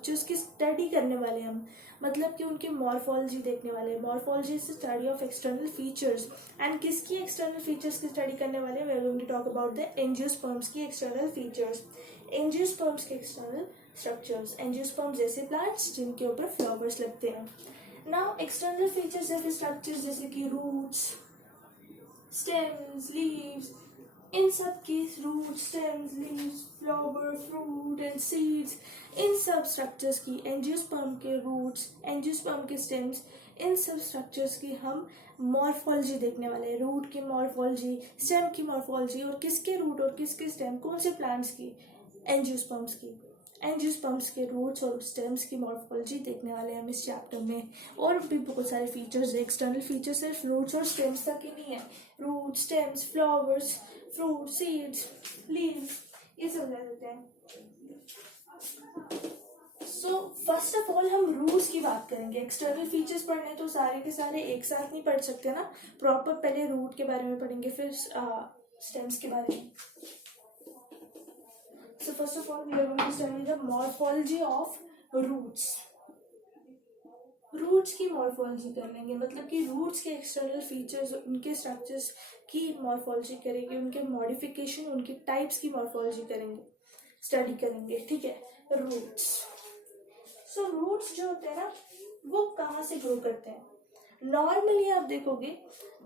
Structures की study करने वाले हैं हम, मतलब कि उनकी मॉर्फोलॉजी देखने वाले हैं। Morphology is study of external features. And किसकी एक्सटर्नल फीचर्स की स्टडी करने वाले हैं? We are going to talk about the angiosperms की एक्सटर्नल फीचर्स, एंजियोस्पर्म्स के एक्सटर्नल स्ट्रक्चर्स। एंजियोस्पर्म्स जैसे प्लांट्स जिनके ऊपर फ्लावर्स लगते हैं। Now external features of structures जैसे कि रूट्स, स्टेम्स, लीव्स, इन सब की root, stems, leaves, flower, fruit and seeds, इन सब स्ट्रक्चर्स की, एंजियोस्पर्म के रूट्स, एंजियोस्पर्म के स्टेम्स, इन सब स्ट्रक्चर्स की हम मॉर्फोलॉजी देखने वाले हैं। रूट की मॉर्फोलॉजी, स्टेम की मॉर्फोलॉजी, और किसके रूट और किसके स्टेम, कौन से प्लांट्स की? एंजियोस्पर्म्स की। एंजियोस्पर्म्स के रूट्स और स्टेम्स की मॉर्फोलॉजी देखने वाले हैं हम इस चैप्टर में। और भी बहुत सारे फीचर्स, एक्सटर्नल फीचर्स सिर्फ रूट्स और स्टेम्स तक ही नहीं है। Root, stems, flowers, fruit, seeds, leaves, ये सब ले लेते हैं। सो फर्स्ट ऑफ ऑल हम रूट्स की बात करेंगे। एक्सटर्नल फीचर्स पढ़ने तो सारे के सारे एक साथ नहीं पढ़ सकते ना, प्रॉपर पहले रूट के बारे में पढ़ेंगे फिर स्टेम्स के बारे में। So first of all, we are going to study the morphology of roots. Roots की मॉर्फोलॉजी कर लेंगे, मतलब कि रूट्स के एक्सटर्नल फीचर्स, उनके स्ट्रक्चर्स की मॉर्फोलॉजी करेंगे, उनके मॉडिफिकेशन, उनके टाइप्स की मॉर्फोलॉजी करेंगे, स्टडी करेंगे। ठीक है, रूट्स। सो रूट्स जो होते हैं ना, वो कहाँ से ग्रो करते हैं? नॉर्मली आप देखोगे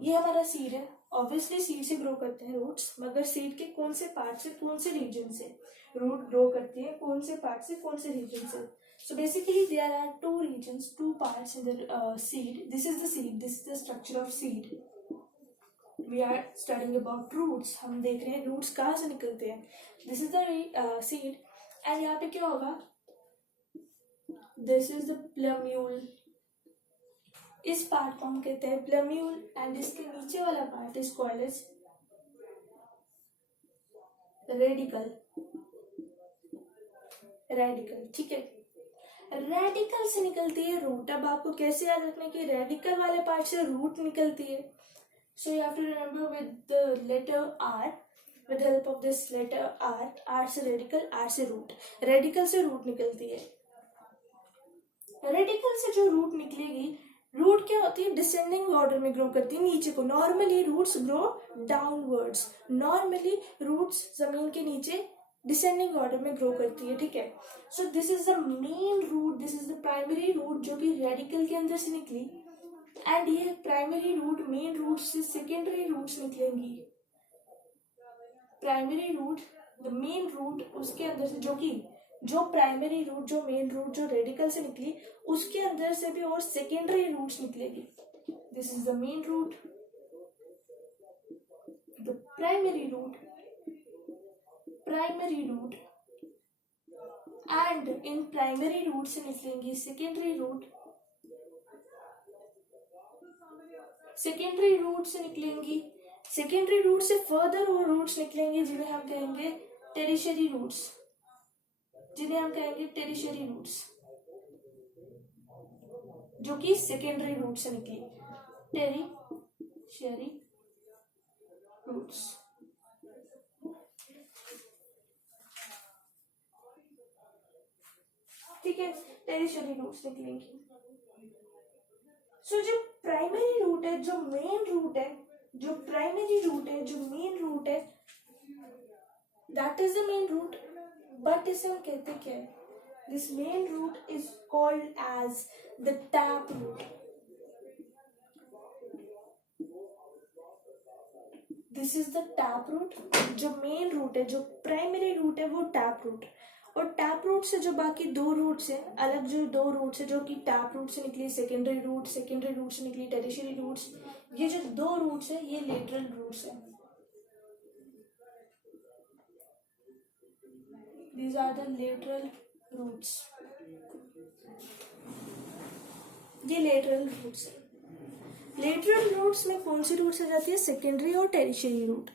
ये हमारा सीड है, ऑब्वियसली सीड से ग्रो करते हैं रूट्स, मगर सीड के कौन से पार्ट से, कौन से रीजन से रूट ग्रो करती है, कौन से पार्ट से, कौन से रीजन से? So basically there are two regions, two parts in the seed. This is the seed, this is the structure of seed. We are studying about roots. हम देख रहे हैं roots कहाँ से निकलते हैं. This is the seed and यहाँ पे क्या होगा? This is the plumule. इस पार्ट को हम कहते हैं plumule and इसके नीचे वाला part is called as radicle. Radical, ठीक है। रेडिकल से निकलती है रूट। अब आपको कैसे याद रखना है कि रेडिकल वाले पार्ट से रूट निकलती है? So you have to remember with the letter R, with the help of this letter R, R से रेडिकल, आर से रूट। रेडिकल से रूट निकलती है। रेडिकल से जो रूट निकलेगी, रूट क्या होती है? डिसेंडिंग ऑर्डर में ग्रो करती है, नीचे को। Normally roots grow downwards, normally roots जमीन के नीचे डिसेंडिंग ऑर्डर में ग्रो करती है, ठीक है। So this is the main root, this is the primary root जो कि रेडिकल के अंदर से निकली, एंड ये प्राइमरी रूट मेन रूट से सेकेंडरी रूट्स निकलेंगी। Primary root, the main root, उसके अंदर से जो प्राइमरी रूट, जो मेन रूट जो रेडिकल से निकली, उसके अंदर से भी और सेकेंडरी रूट्स निकलेगी। This is the main root, the primary root and in primary root से निकलेंगी सेकेंडरी रूट, सेकेंडरी रूट से निकलेंगी, सेकेंडरी रूट से फर्दर और रूट्स निकलेंगे जिन्हें हम कहेंगे टेरिशरी रूट्स, जिन्हें हम कहेंगे टेरिशरी रूट्स, जो कि सेकेंडरी रूट से निकली, टेरिशरी रूट्स। ठीक है, टेरिशरी रूट्स निकलेंगी। सो जो प्राइमरी रूट है, जो मेन रूट है, जो प्राइमरी रूट है, जो मेन रूट है, that is the main root. But इसे हम कहते क्या है? This main root is called as the tap root. This is the tap root. जो मेन रूट है, जो प्राइमरी रूट है, वो टैप रूट। और टैप रूट से जो बाकी दो रूट्स है, अलग जो दो रूट्स है जो कि टैप रूट से निकली सेकेंडरी रूट, सेकेंडरी रूट से निकली टेरिशरी रूट्स, ये जो दो रूट्स है ये लेटरल रूट्स है। These are the lateral roots. ये लेटरल रूट्स है। लेटरल रूट्स में कौन सी रूट्स आ जाती है? सेकेंडरी और टेरिशरी रूट।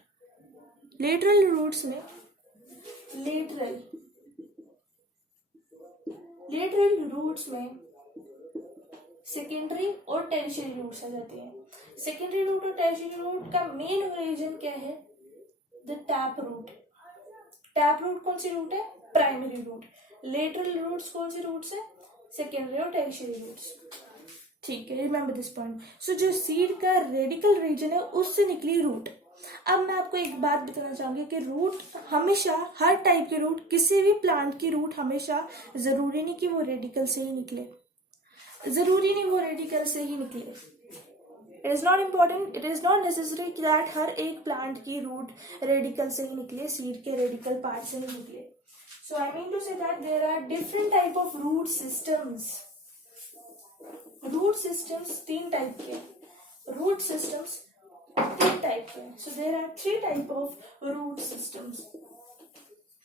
लेटरल रूट्स में लेटरल रूट्स में सेकेंडरी और टेरिशरी रूट्स आ जाती हैं। सेकेंडरी रूट और टेरिशरी रूट का मेन रीजन क्या है? The tap root. Tap root कौन सी रूट है? Primary root. लेटरल रूट्स कौन से रूट्स है? सेकेंडरी और टेरिशरी रूट्स। ठीक है, रिमेम्बर दिस पॉइंट। सो जो सीड का रेडिकल रीजन है उससे निकली रूट। अब मैं आपको एक बात बताना चाहूंगी कि रूट हमेशा, हर टाइप के रूट, किसी भी प्लांट की रूट हमेशा जरूरी नहीं कि वो रेडिकल से ही निकले, जरूरी नहीं वो रेडिकल से ही निकले। It is not important, it is not necessary that हर एक प्लांट की रूट रेडिकल से ही निकले, सीड के रेडिकल पार्ट से ही निकले। So I mean to say that there are different type of root systems. Root systems तीन टाइप के, रूट सिस्टम्स तीन टाइप के। So there are three type of root systems,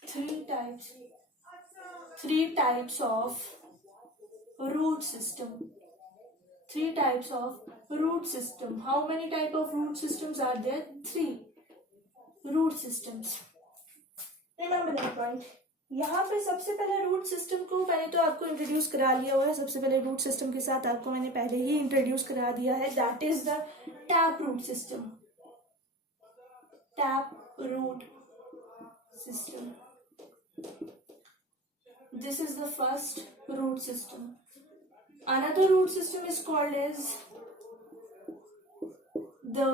three types of root system, three types of root system. How many type of root systems are there? Three root systems. Remember that point. यहाँ पे सबसे पहले root system को मैंने तो आपको introduce करा लिया हुआ है, सबसे पहले रूट सिस्टम के साथ आपको मैंने पहले ही इंट्रोड्यूस करा दिया है, that is the tap root system. Tap root system, this is the first root system. Another root system is called as the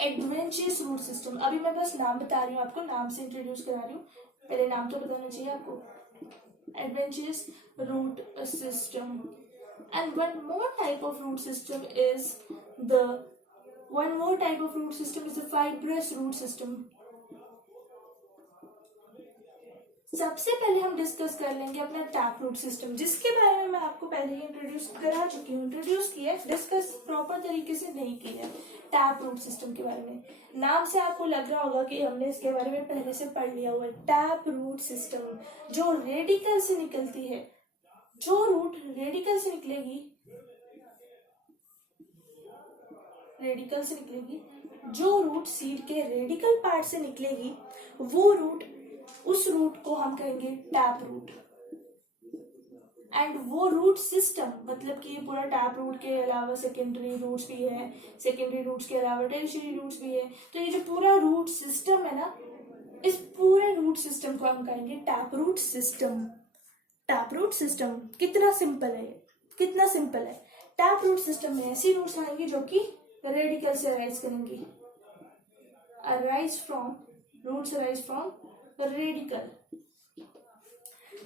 adventitious root system. अभी मैं बस नाम बता रही हूँ आपको, नाम से इंट्रोड्यूस करा रही हूँ, पहले नाम तो बताना चाहिए आपको। Adventitious root system. And one more type of root system is the fibrous root system. सबसे पहले हम डिस्कस कर लेंगे अपना टैप रूट सिस्टम, जिसके बारे में मैं आपको पहले ही इंट्रोड्यूस करा चुकी हूँ, इंट्रोड्यूस किया है, डिस्कस प्रॉपर तरीके से नहीं किया है टैप रूट सिस्टम के बारे में। नाम से आपको लग रहा होगा कि हमने इसके बारे में पहले से पढ़ लिया हुआ है। टैप रूट सिस्टम जो रेडिकल से निकलती है, जो रूट रेडिकल से निकलेगी, जो रूट सीड के रेडिकल पार्ट से निकलेगी, वो रूट, उस रूट को हम कहेंगे टैप रूट। एंड वो रूट सिस्टम, मतलब कि पूरा टैप रूट के अलावा सेकेंडरी रूट्स भी है, सेकेंडरी रूट्स के अलावा टेरिशरी रूट्स भी है, तो ये जो पूरा रूट सिस्टम है ना, इस पूरे रूट सिस्टम को हम कहेंगे tap root system. Tap root system कितना सिंपल है, कितना सिंपल है। टैप रूट सिस्टम में ऐसी रूट्स आएंगी जो कि रेडिकल से अराइज करेंगी, roots arise from radical.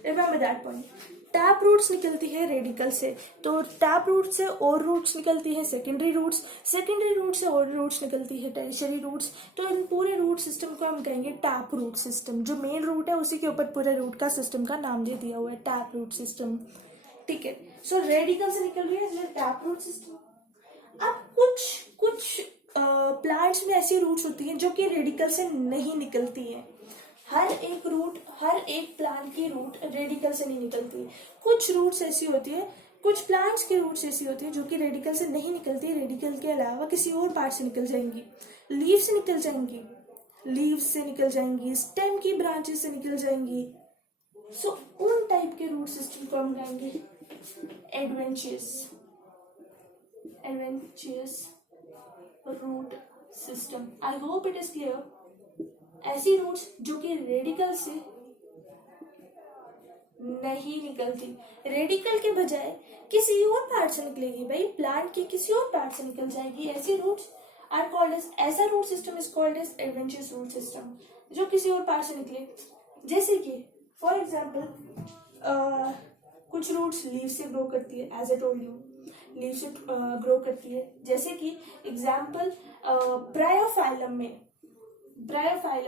Remember that point. Tap roots निकलती है रेडिकल से, तो टैप रूट से और रूट्स निकलती है सेकेंडरी रूट्स, सेकेंडरी रूट से और रूट्स निकलती है टेरिशरी रूट्स। तो इन पूरे रूट सिस्टम को हम कहेंगे टैप रूट सिस्टम। जो मेन रूट है उसी के ऊपर पूरे रूट का सिस्टम का नाम दे दिया हुआ है, टैप रूट सिस्टम। ठीक है, सो रेडिकल से निकल रही है टैप रूट सिस्टम। अब कुछ प्लांट्स में ऐसी रूट्स होती हैं जो कि रेडिकल से नहीं निकलती हैं। हर एक प्लांट की रूट रेडिकल से नहीं निकलती। कुछ रूट्स ऐसी होती है, कुछ प्लांट्स की रूट्स ऐसी होती है जो कि रेडिकल से नहीं निकलती, रेडिकल के अलावा किसी और पार्ट से निकल जाएंगी, लीव से निकल जाएंगी, स्टेम की ब्रांचेस से निकल जाएंगी। सो उन टाइप के रूट सिस्टम को हम कहेंगे adventurous root system. I hope it is clear. ऐसी रूट्स जो कि रेडिकल से नहीं निकलती, रेडिकल के बजाय किसी और पार्ट से निकलेगी, भाई प्लांट के किसी और पार्ट से निकल जाएगी, ऐसी रूट्स आर कॉल्ड एज, ऐसा root system is called as adventurous root system, जो किसी और पार्ट से निकले। जैसे कि फॉर एग्जाम्पल कुछ रूट्स लीव से ग्रो करती है, as I told you, leave से ग्रो करती है। जैसे कि एग्जाम्पल ब्रायोफाइलम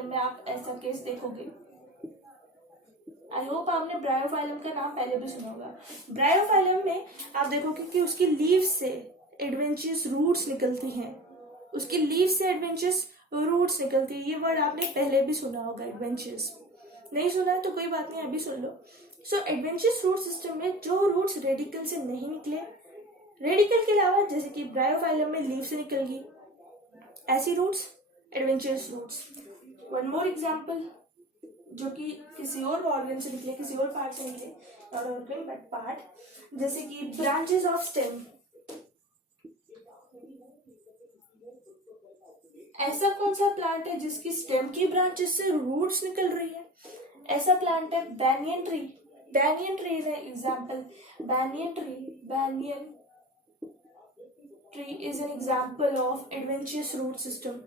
में आप ऐसा केस देखोगे। आई होप आपने ब्रायोफाइलम का नाम पहले भी सुना होगा। ब्रायोफाइलम में आप देखोगे कि उसकी लीव से एडवेंचरस रूट्स निकलती हैं, ये वर्ड आपने पहले भी सुना होगा, एडवेंचरस। नहीं सुना है तो कोई बात नहीं, अभी सुन लो। सो एडवेंचरस रूट सिस्टम में जो रूट्स रेडिकल से नहीं निकले, रेडिकल के अलावा जैसे कि ब्रायोफाइलम में लीव से निकल गई, ऐसी roots adventurous roots. One more example, जो कि किसी और ऑर्गन से निकले, किसी और पार्ट से निकले, नॉट ऑर्गन बट पार्ट, जैसे कि ब्रांचेस ऑफ स्टेम। ऐसा कौन सा प्लांट है जिसकी स्टेम की ब्रांचेस से रूट्स निकल रही है? ऐसा प्लांट है banyan tree. banyan tree is an example. Banyan tree is an example of adventitious root system.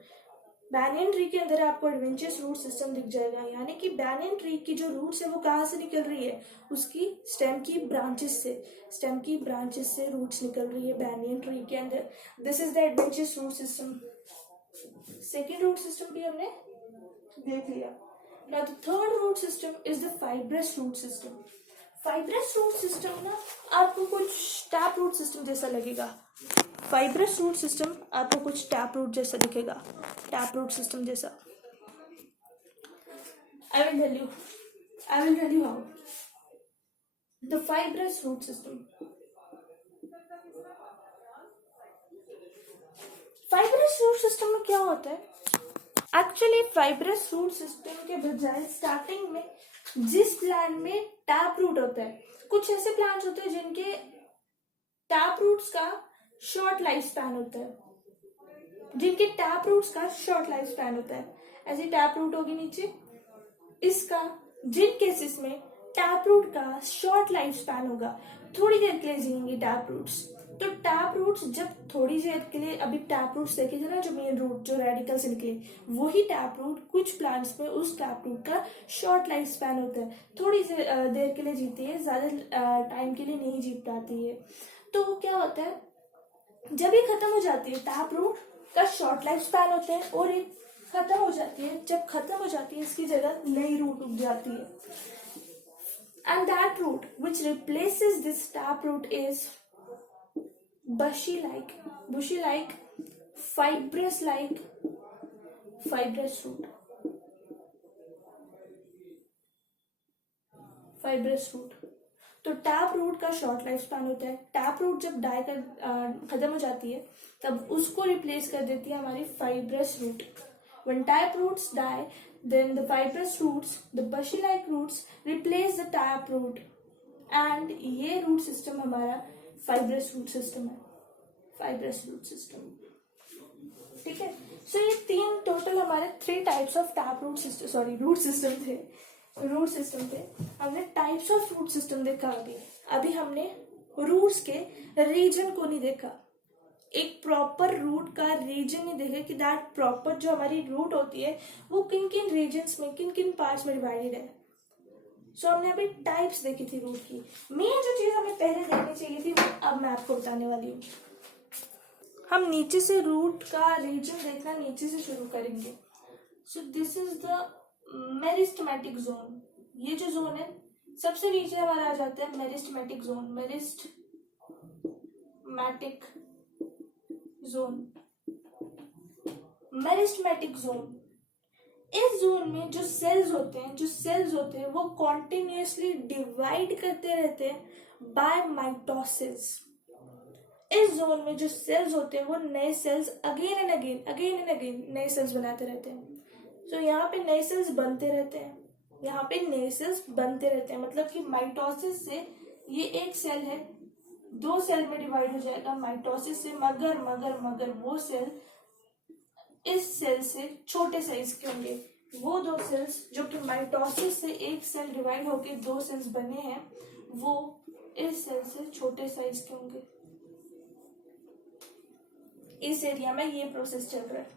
Banyan tree के अंदर आपको एडवेंचरस रूट सिस्टम दिख जाएगा, यानी कि बैनियन ट्री की जो रूट्स है वो कहाँ से निकल रही है, उसकी स्टेम की ब्रांचेस से रूट्स निकल रही है बैनियन ट्री के अंदर. This is the adventurous root system. Second root system भी हमने देख लिया. Now the third root system is the fibrous root system. Fibrous root system ना आपको कुछ टैप रूट सिस्टम जैसा लगेगा. फाइब्रस रूट सिस्टम आपको कुछ टैप रूट जैसा दिखेगा, टैप रूट सिस्टम जैसा. I will tell you how. The fibrous root system. Fibrous root system में क्या होता है? एक्चुअली फाइब्रस रूट सिस्टम के बजाय स्टार्टिंग में जिस प्लांट में टैप रूट होता है, कुछ ऐसे प्लांट्स होते हैं जिनके टैप रूट्स का शॉर्ट लाइफ स्पैन होता है, ऐसी टैप रूट होगी नीचे. इसका जिन केसेस में टैप रूट का शॉर्ट लाइफ स्पैन होगा, थोड़ी देर के लिए जिएंगे टैप रूट्स. तो टैप रूट्स जब थोड़ी देर के लिए, अभी टैप रूट्स देखे थे ना, जो मेन रूट जो रेडिकल से निकले, वही टैप रूट कुछ प्लांट्स में उस टैप रूट का शॉर्ट लाइफ स्पैन होता है, थोड़ी देर के लिए जीती है, ज्यादा टाइम के लिए नहीं जी पाती है. तो क्या होता है, जब ये खत्म हो जाती है, टैप रूट का शॉर्ट लाइफ स्पैन होता है और ये खत्म हो जाती है. जब खत्म हो जाती है, इसकी जगह नई रूट उग जाती है. And that root which replaces this tap root is bushy like, fibrous root. तो टैप रूट का शॉर्ट लाइफ स्पैन होता है. टैप रूट जब डाई कर खत्म हो जाती है, तब उसको रिप्लेस कर देती है हमारी fibrous root. When tap roots die, then the fibrous roots, the bushy-like roots, replace the tap root. And ये रूट सिस्टम हमारा फाइब्रस रूट सिस्टम है. ठीक है. सो ये तीन टोटल हमारे 3 types of tap root system, root system थे. हमने टाइप्स ऑफ रूट सिस्टम देखा. अभी हमने रूट्स के रीजन को नहीं देखा. एक प्रॉपर रूट का रीजन नहीं देखे कि दैट प्रॉपर जो हमारी रूट होती है वो किन किन रीजन्स में, किन किन पार्ट्स में डिवाइडेड है. सो हमने अभी टाइप्स देखी थी रूट की. मेन जो चीज हमें पहले देखनी चाहिए थी वो अब मैं आपको बताने वाली हूँ. हम नीचे से रूट का रीजन देखना नीचे से शुरू करेंगे. सो this is the meristematic zone. ये जो जोन है सबसे नीचे हमारा आ जाता है मेरिस्टेमेटिक जोन. इस जोन में जो सेल्स होते हैं वो कॉन्टिन्यूसली डिवाइड करते रहते हैं बाय माइटोसिस. इस जोन में जो सेल्स होते हैं वो नए सेल्स अगेन एंड अगेन नए सेल्स बनाते रहते हैं. सो यहाँ पे नए सेल्स बनते रहते हैं. मतलब कि माइटोसिस से ये एक सेल है, 2 सेल में डिवाइड हो जाएगा माइटोसिस से, मगर वो सेल इस सेल से छोटे साइज के होंगे. वो 2 सेल्स जो कि माइटोसिस से एक सेल डिवाइड होके 2 सेल्स बने हैं, वो इस सेल से छोटे साइज के होंगे. इस एरिया में ये प्रोसेस चल रहा है.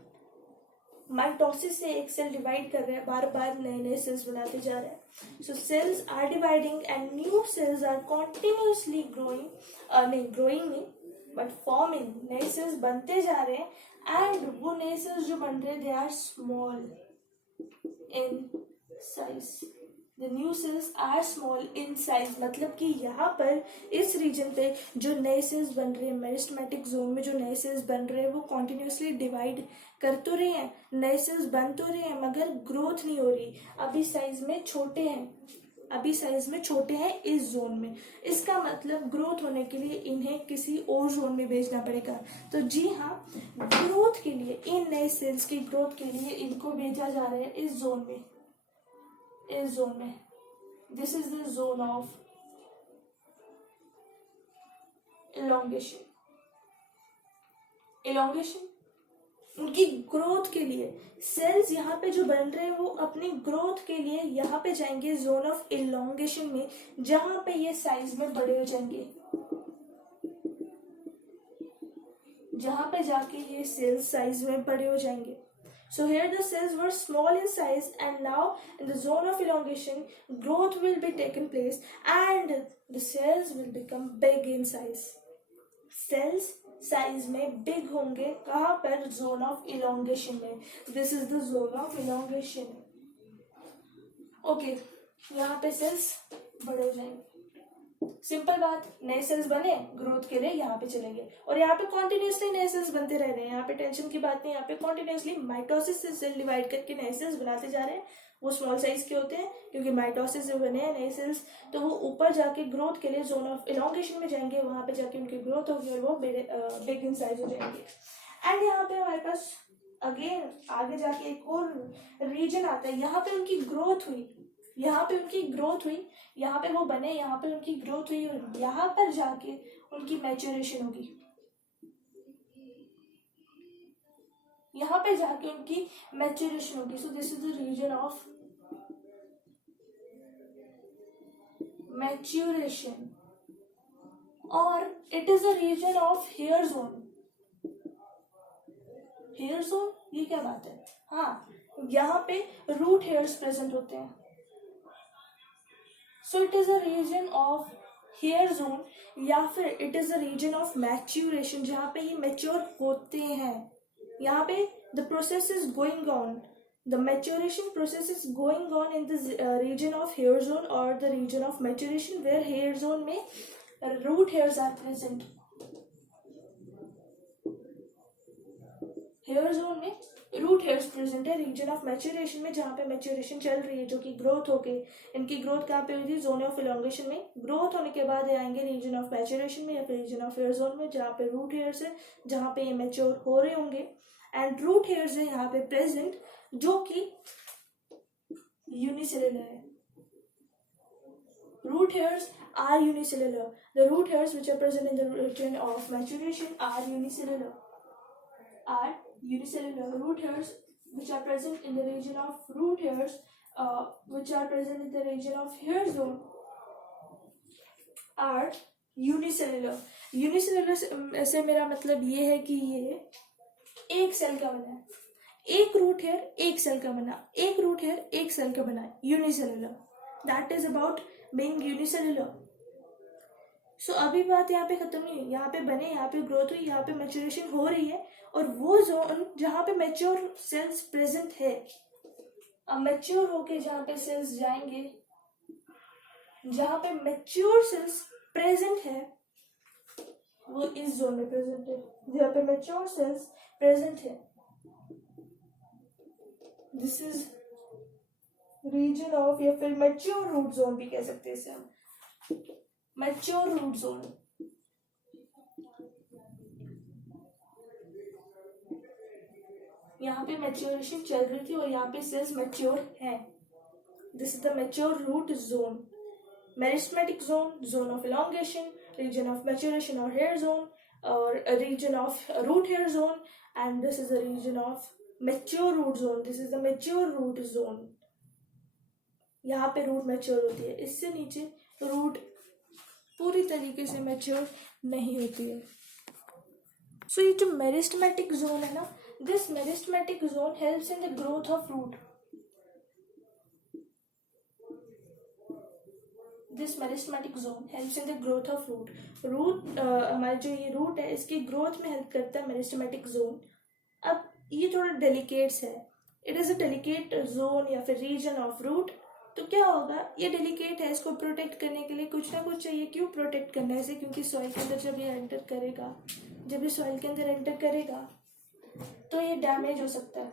माइटोसिस से एक सेल डिवाइड कर रहे हैं, बार बार नए सेल्स बनाते जा रहे हैं. So cells are dividing and new cells are continuously growing but forming. नए सेल्स बनते जा रहे हैं एंड वो नए सेल्स जो बन रहे हैं they are small in size. The new cells are small in size. मतलब कि यहाँ पर इस रीजन पे जो नए सेल्स बन रहे हैं, मेरिस्टेमेटिक जोन में जो नए सेल्स बन रहे हैं वो कॉन्टिन्यूसली डिवाइड कर तो रहे हैं, नए सेल्स बन तो रहे हैं, मगर ग्रोथ नहीं हो रही. अभी साइज में छोटे हैं इस जोन में. इसका मतलब ग्रोथ होने के लिए इन्हें किसी और जोन में भेजना पड़ेगा. तो जी हाँ, ग्रोथ के लिए, इन नए सेल्स की ग्रोथ के लिए इनको भेजा जा रहा है इस जोन में. This is the zone of elongation. उनकी ग्रोथ के लिए सेल्स यहाँ पे जो बन रहे हैं वो अपनी ग्रोथ के लिए यहाँ पे जाएंगे जोन ऑफ इलोंगेशन में, जहां पे ये साइज में बड़े हो जाएंगे, जहां पे जाके ये सेल्स साइज में बड़े हो जाएंगे. So here the cells were small in size, and now in the zone of elongation growth will be taken place and the cells will become big in size. Cells size में big होंगे कहाँ पर, zone of elongation में. This is the zone of elongation. Okay, यहाँ पे sales बड़े हो जाएंगे. सिंपल बात, नए सेल्स बने, ग्रोथ के लिए यहाँ पे चले गए, और यहाँ पे कॉन्टिन्यूसली नए सेल्स बनते रह रहे हैं. यहाँ पे टेंशन की बात नहीं, यहाँ पे कॉन्टिन्यूसली माइटोसिस से सेल डिवाइड करके नए सेल्स बनाते जा रहे हैं. वो स्मॉल साइज के होते हैं क्योंकि माइटोसिस से बने हैं नए सेल्स, तो वो ऊपर जाके ग्रोथ के लिए जोन ऑफ इलोंगेशन में जाएंगे, वहां पे जाके उनकी ग्रोथ होगी और वो बिग इन साइज हो जाएंगे. एंड यहाँ पे हमारे पास अगेन आगे जाके एक और रीजन आता है. यहाँ पे उनकी ग्रोथ हुई, यहाँ पे उनकी ग्रोथ हुई, यहाँ पे वो बने, यहाँ पे उनकी ग्रोथ हुई, और यहाँ पर जाके उनकी मैच्योरेशन होगी. यहाँ पे जाके उनकी मैच्योरेशन होगी. So this is the region of maturation, और it is the region of hair zone. Hair zone, ये क्या बात है? हाँ, यहाँ पे रूट हेयर्स प्रेजेंट होते हैं. So it is a region of hair zone, या फिर it is a region of maturation, जहाँ पे ये मैच्योर होते हैं. यहाँ पे the process is going on, the maturation process is going on in the region of hair zone और the region of maturation, where hair zone में root hairs are present. Hair zone में root hairs present है. Region of maturation में, जहाँ पे maturation चल रही है, जो कि ग्रोथ होके, इनकी ग्रोथ कहाँ पे हुई थी, जोन ऑफ इलोंगेशन में. ग्रोथ होने के बाद ये आएंगे रीजन ऑफ मैच्योरेशन में या फिर रीजन ऑफ हेयर जोन में, जहाँ पे रूट हेयर्स है, जहाँ पे ये मैच्योर हो रहे होंगे. एंड रूट हेयर्स है यहाँ पे प्रेजेंट, जो कि यूनिसेलुलर है. Root hairs are unicellular. The root hairs which are present in the region of maturation are unicellular. Unicellular root hairs which are present in the region of root hairs which are present in the region of hair zone are unicellular. Unicellular से मेरा मतलब ये है कि ये एक cell का बना है, एक रूट हेयर एक सेल का बना, एक रूट हेयर एक सेल का बना है. Unicellular, that is about being unicellular. So अभी बात यहाँ पे खत्म नहीं है. यहाँ पे बने, यहाँ पे ग्रोथ हुई, यहाँ पे मैच्योरेशन हो रही है, और वो जोन जहाँ पे मैच्योर सेल्स प्रेजेंट है, अब मैच्योर होके जहाँ पे सेल्स जाएंगे, जहाँ पे मैच्योर सेल्स प्रेजेंट है, वो इस जोन में प्रेजेंट है. जहाँ पे मैच्योर सेल्स प्रेजेंट है, दिस इज रीजन ऑफ, या फिर मैच्योर रूट जोन भी कह सकते हैं इसे हम, मैच्योर रूट जोन. यहाँ पे मैच्योरेशन चल रही थी और यहाँ पे सेल्स मैच्योर है. This is the mature root zone. Meristematic zone, zone of elongation, region of maturation और हेयर जोन, और region of root hair zone, and this is the region of mature root zone. This is the mature root zone. यहाँ पे root mature होती है, इससे नीचे root पूरी तरीके से मैच्योर नहीं होती है. सो ये जो मेरिस्टेमेटिक जोन है ना, this meristematic zone helps in the growth of root. This meristematic zone helps in the growth of root. Root हमारे जो ये रूट है, इसकी ग्रोथ में हेल्प करता है मेरिस्टेमेटिक जोन. अब ये थोड़ा डेलिकेट्स है. It is a delicate zone या फिर रीजन ऑफ रूट. तो क्या होगा, ये डेलिकेट है, इसको प्रोटेक्ट करने के लिए कुछ ना कुछ चाहिए. क्यों प्रोटेक्ट करना है इसे? क्योंकि सॉइल के अंदर जब ये एंटर करेगा, जब ये सॉइल के अंदर एंटर करेगा तो ये डैमेज हो सकता है.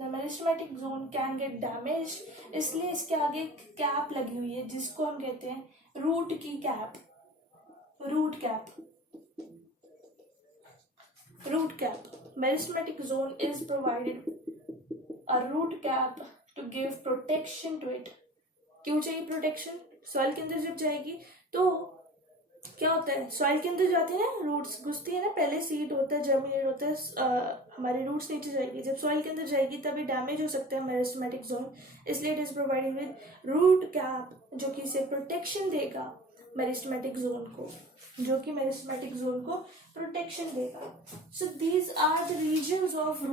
The meristematic zone can get damage, इसलिए इसके आगे एक कैप लगी हुई है जिसको हम कहते हैं रूट की cap. Root cap, root cap. Meristematic zone is provided a root cap to give protection to it. क्यों चाहिए प्रोटेक्शन? सॉइल के अंदर जब जाएगी तो क्या होता है, सॉइल के अंदर जाती है ना, रूट्स घुसती है ना, पहले सीड होता है, जर्मिनेट होता है, हमारी रूट्स नीचे जाएगी, जब सॉइल के अंदर जाएगी तभी डैमेज हो सकता है मेरिस्टेमेटिक जोन, इसलिए it is providing with root cap जो कि इसे प्रोटेक्शन देगा मेरिस्टेमेटिक जोन को, जो कि मेरिस्टेमेटिक जोन को प्रोटेक्शन देगा. So these are the reasons of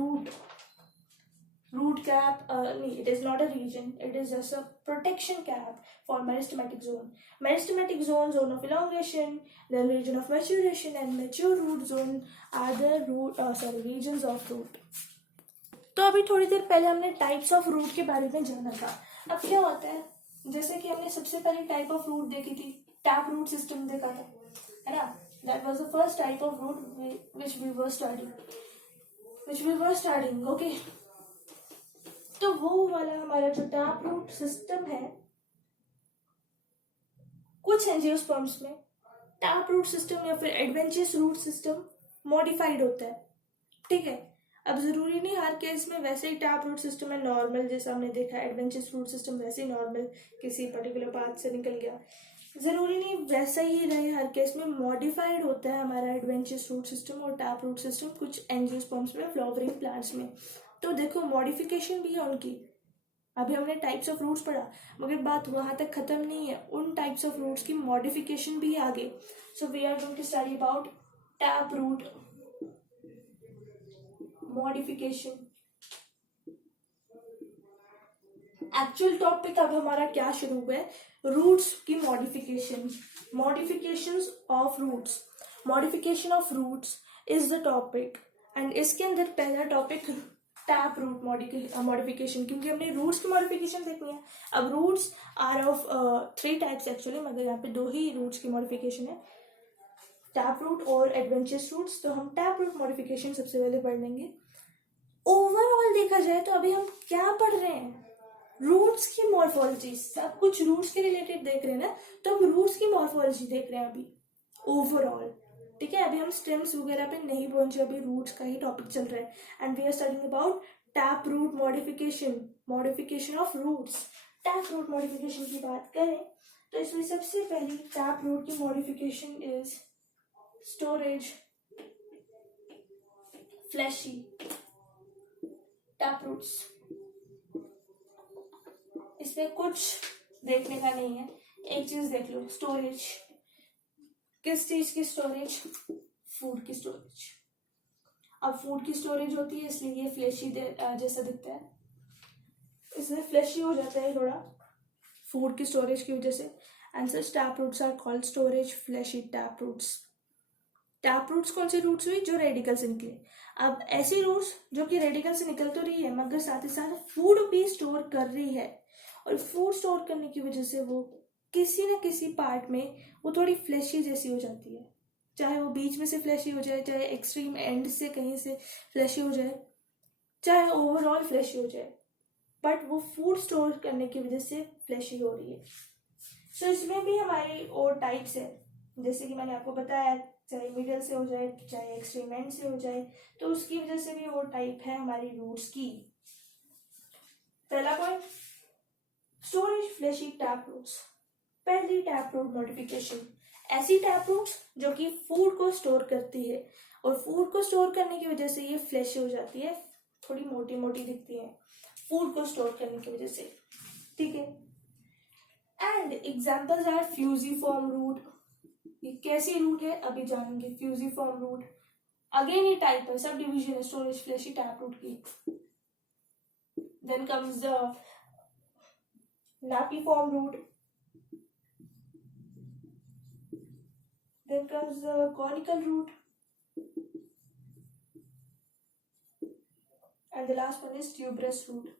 root cap. It is not a region, it is just a protection cap for meristematic zone. Meristematic zone, zone of elongation, then region of maturation, and mature root zone are the regions of root. तो अभी थोड़ी देर पहले हमने types of root के बारे में जाना था. अब क्या होता है, जैसे कि हमने सबसे पहले टाइप ऑफ रूट देखी थी, टैप रूट सिस्टम देखा था, है ना. That was the first type of root which we were studying. Okay. तो वो वाला हमारा जो टैप रूट सिस्टम है, कुछ एंजियोस्पर्म्स में टैप रूट सिस्टम या फिर एडवेंचरस रूट सिस्टम मॉडिफाइड होता है. ठीक है. अब जरूरी नहीं हर केस में वैसे ही टैप रूट सिस्टम है नॉर्मल, जैसा हमने देखा एडवेंचरस रूट सिस्टम वैसे ही नॉर्मल किसी पर्टिकुलर पाथ से निकल गया, जरूरी नहीं वैसा ही रहे हर केस में. मॉडिफाइड होता है हमारा एडवेंचरस रूट सिस्टम और टैप रूट सिस्टम कुछ एंजियोस्पर्म्स में, फ्लावरिंग प्लांट्स में. तो देखो मॉडिफिकेशन भी है उनकी. अभी हमने टाइप्स ऑफ रूट्स पढ़ा, मगर बात वहां तक खत्म नहीं है, उन टाइप्स ऑफ रूट्स की मॉडिफिकेशन भी है आगे. So we are going to study about tap root modification. Actual topic अब हमारा क्या शुरू हुआ है, रूट्स की modification, modifications of roots. Modification of roots is the topic, and इसके अंदर पहला टॉपिक टैप रूट मॉडिफिकेशन, क्योंकि हमने रूट्स की मॉडिफिकेशन देखनी है. अब roots are of 3 types actually, मगर यहाँ पे 2 ही रूट्स की मॉडिफिकेशन है, टैप रूट और एडवेंचरस रूट्स. तो हम टैप रूट मॉडिफिकेशन सबसे पहले पढ़ लेंगे. ओवरऑल देखा जाए तो अभी हम क्या पढ़ रहे हैं, रूट्स की मॉर्फोलॉजी. सब कुछ रूट्स के रिलेटेड देख रहे हैं ना, तो हम रूट्स की मॉर्फोलॉजी देख रहे हैं अभी ओवरऑल. ठीक है. अभी हम स्टेम्स वगैरह पे नहीं पहुंचे, अभी रूट्स का ही टॉपिक चल रहा है. And we are studying about tap root modification of roots. Tap root modification की बात करें तो इसमें सबसे पहली टैप रूट की modification is storage fleshy tap roots. इसमें कुछ देखने का नहीं है, एक चीज देख लो, स्टोरेज. किस चीज की स्टोरेज, फूड की स्टोरेज. अब फूड की स्टोरेज होती है इसलिए ये फ्लैशी जैसा दिखता है, इसमें फ्लैशी हो जाता है थोड़ा फूड की स्टोरेज की वजह से. And such tap roots are called storage fleshy tap roots. Tap roots कौन सी रूट्स हुई, जो रेडिकल से निकले. अब ऐसी रूट्स जो कि रेडिकल से निकल तो रही है मगर साथ ही साथ फूड भी स्टोर कर रही है, और फूड स्टोर करने की वजह से वो किसी न किसी पार्ट में वो थोड़ी फ्लैशी जैसी हो जाती है, चाहे वो बीच में से फ्लैशी हो जाए, चाहे एक्सट्रीम एंड से कहीं से फ्लैशी हो जाए, चाहे ओवरऑल फ्लैशी हो जाए, बट वो फूड स्टोर करने की वजह से फ्लैशी हो रही है. सो इसमें भी हमारी और टाइप्स है, जैसे कि मैंने आपको बताया, चाहे मिडल से हो जाए चाहे एक्सट्रीम एंड से हो जाए, तो उसकी वजह से भी और टाइप है हमारी रूट्स की. पहला point, storage fleshy tap roots. पहली टैप रूट मॉडिफिकेशन, ऐसी टैप रूट्स जो कि फूड को स्टोर करती है, और फूड को स्टोर करने की वजह से ये फ्लैश हो जाती है, थोड़ी मोटी मोटी दिखती है फूड को स्टोर करने की वजह से. ठीक है. And examples are fusiform root. ये कैसी रूट है अभी जानेंगे. फ्यूजिफॉर्म रूट अगेन ये टाइप है, सब डिविजन है स्टोरेज फ्लैशी टैप रूट की. Then comes the napiform root. Then comes the conical root, and the last one is tuberous root.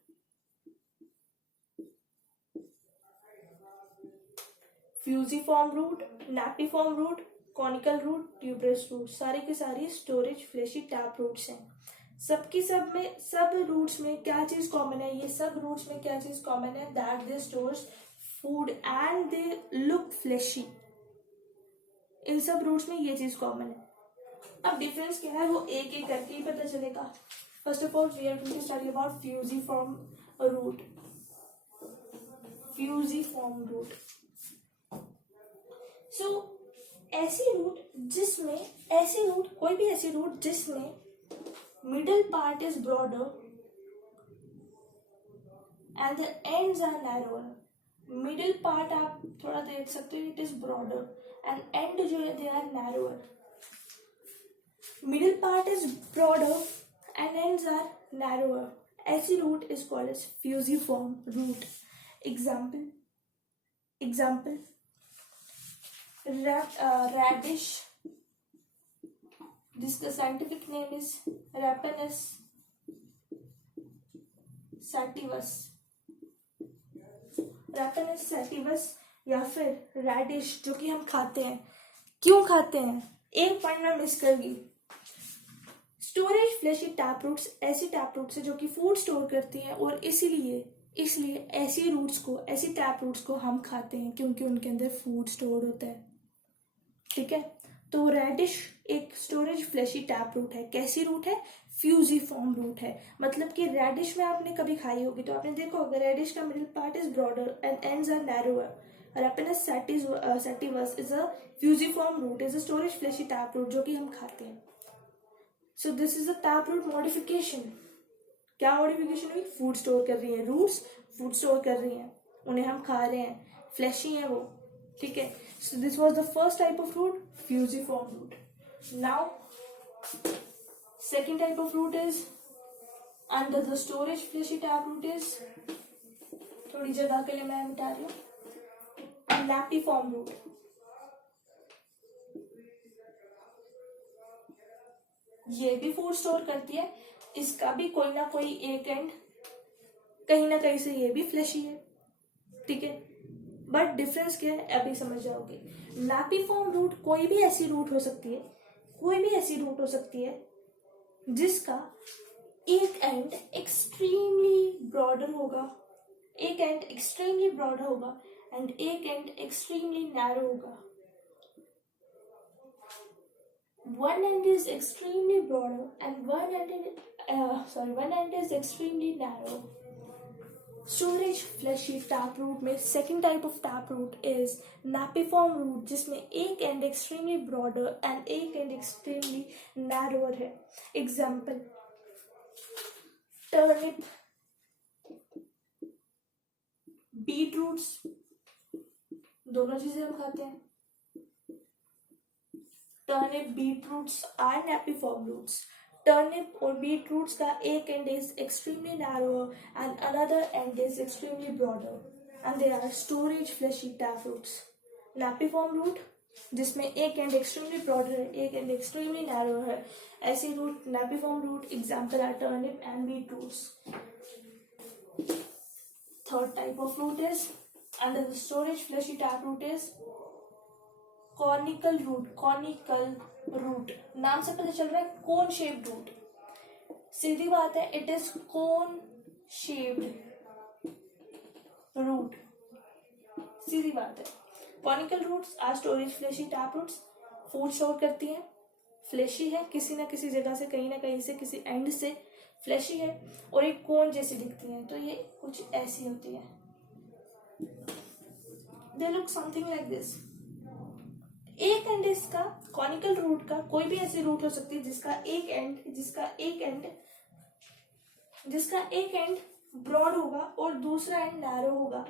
Fusiform root, napiform root, conical root, tuberous root, सारी की सारी storage fleshy tap roots हैं. सबकी सब में, सब roots में क्या चीज कॉमन है, ये सब रूट्स में क्या चीज कॉमन है, that they stores food and they look fleshy. इन सब रूट्स में ये चीज कॉमन है. अब डिफरेंस क्या है वो एक एक करके ही पता चलेगा. First of all we are going to study about fusiform root. Fusiform root. So कोई भी ऐसी रूट जिसमें middle part is broader and the ends are narrower. Middle part आप थोड़ा देख सकते हो, it is broader and end जो है they are narrower. Middle part is broader and ends are narrower, ऐसी root is called as fusiform root. Example radish, जिसका scientific name is Raphanus sativus, या फिर रेडिश जो कि हम खाते हैं। क्यों खाते हैं, एक पॉइंट में मिस कर गई। स्टोरेज फ्लैशी टैप रूट्स ऐसी टैप रूट्स है जो कि फूड स्टोर करती हैं, और इसलिए ऐसी टैप रूट्स को हम खाते हैं क्योंकि उनके अंदर फूड स्टोर होता है। ठीक है, तो रेडिश एक स्टोरेज फ्लैशी टैप रूट है। कैसी रूट है, फ्यूजिफॉर्म रूट है। मतलब कि रेडिश में आपने कभी खाई होगी तो आपने देखा होगा रेडिश का middle part is broader and ends are narrower. Raphanus sativus is a fusiform root, is a storage fleshy taproot जो कि हम खाते हैं। So this is a taproot modification। क्या मॉडिफिकेशन हुई, फूड स्टोर कर रही है, रूट्स फूड स्टोर कर रही हैं, उन्हें हम खा रहे हैं, फ्लैशी है वो। ठीक है, so this was the first type of root, fusiform root. Now second type of root is under the storage fleshy taproot is, थोड़ी जगह के लिए मैं मिटा रही हूँ, लैपिफॉर्म रूट। ये भी फूड स्टोर करती है, इसका भी कोई ना कोई एक एंड कहीं ना कहीं से ये भी फ्लैशी है। ठीक है, बट डिफरेंस क्या है अभी समझ जाओगे। लैपिफॉर्म रूट कोई भी ऐसी रूट हो सकती है जिसका एक एंड एक्सट्रीमली ब्रॉडर होगा एंड एक एंड एक्सट्रीमली नैरो होगा। One end is extremely broader and one end is extremely narrow. Storage fleshy taproot में second type of taproot is napiform root, जिसमें एक end extremely broader and एक end extremely narrower है। Example turnip, beetroots, दोनों चीजें हम खाते हैं। Turnip beetroots are napiform roots. Turnip और बीटरूट्स का एक end is extremely narrower and another end is extremely broader and they are storage fleshy tap roots. Napiform root जिसमें एक एंड एक्सट्रीमली ब्रॉडर है, एक एंड एक्सट्रीमली नैरो है, ऐसी root napiform root. Example are turnip and beetroots. Third type of root is under the storage fleshy tap root is conical root. नाम से पता चल रहा है कोन शेप्ड रूट। सीधी बात है, it is cone shaped root, सीधी बात है। Conical roots are storage fleshy tap roots, food store करती हैं, फ्लैशी है, किसी ना किसी जगह से, कहीं ना कहीं से, किसी एंड से फ्लैशी है और एक कोन जैसी दिखती है, तो ये कुछ ऐसी होती है। They look something like this. एक एंड इसका कॉनिकल रूट का कोई भी ऐसी रूट हो सकती है जिसका एक एंड ब्रॉड होगा और दूसरा एंड नैरो होगा।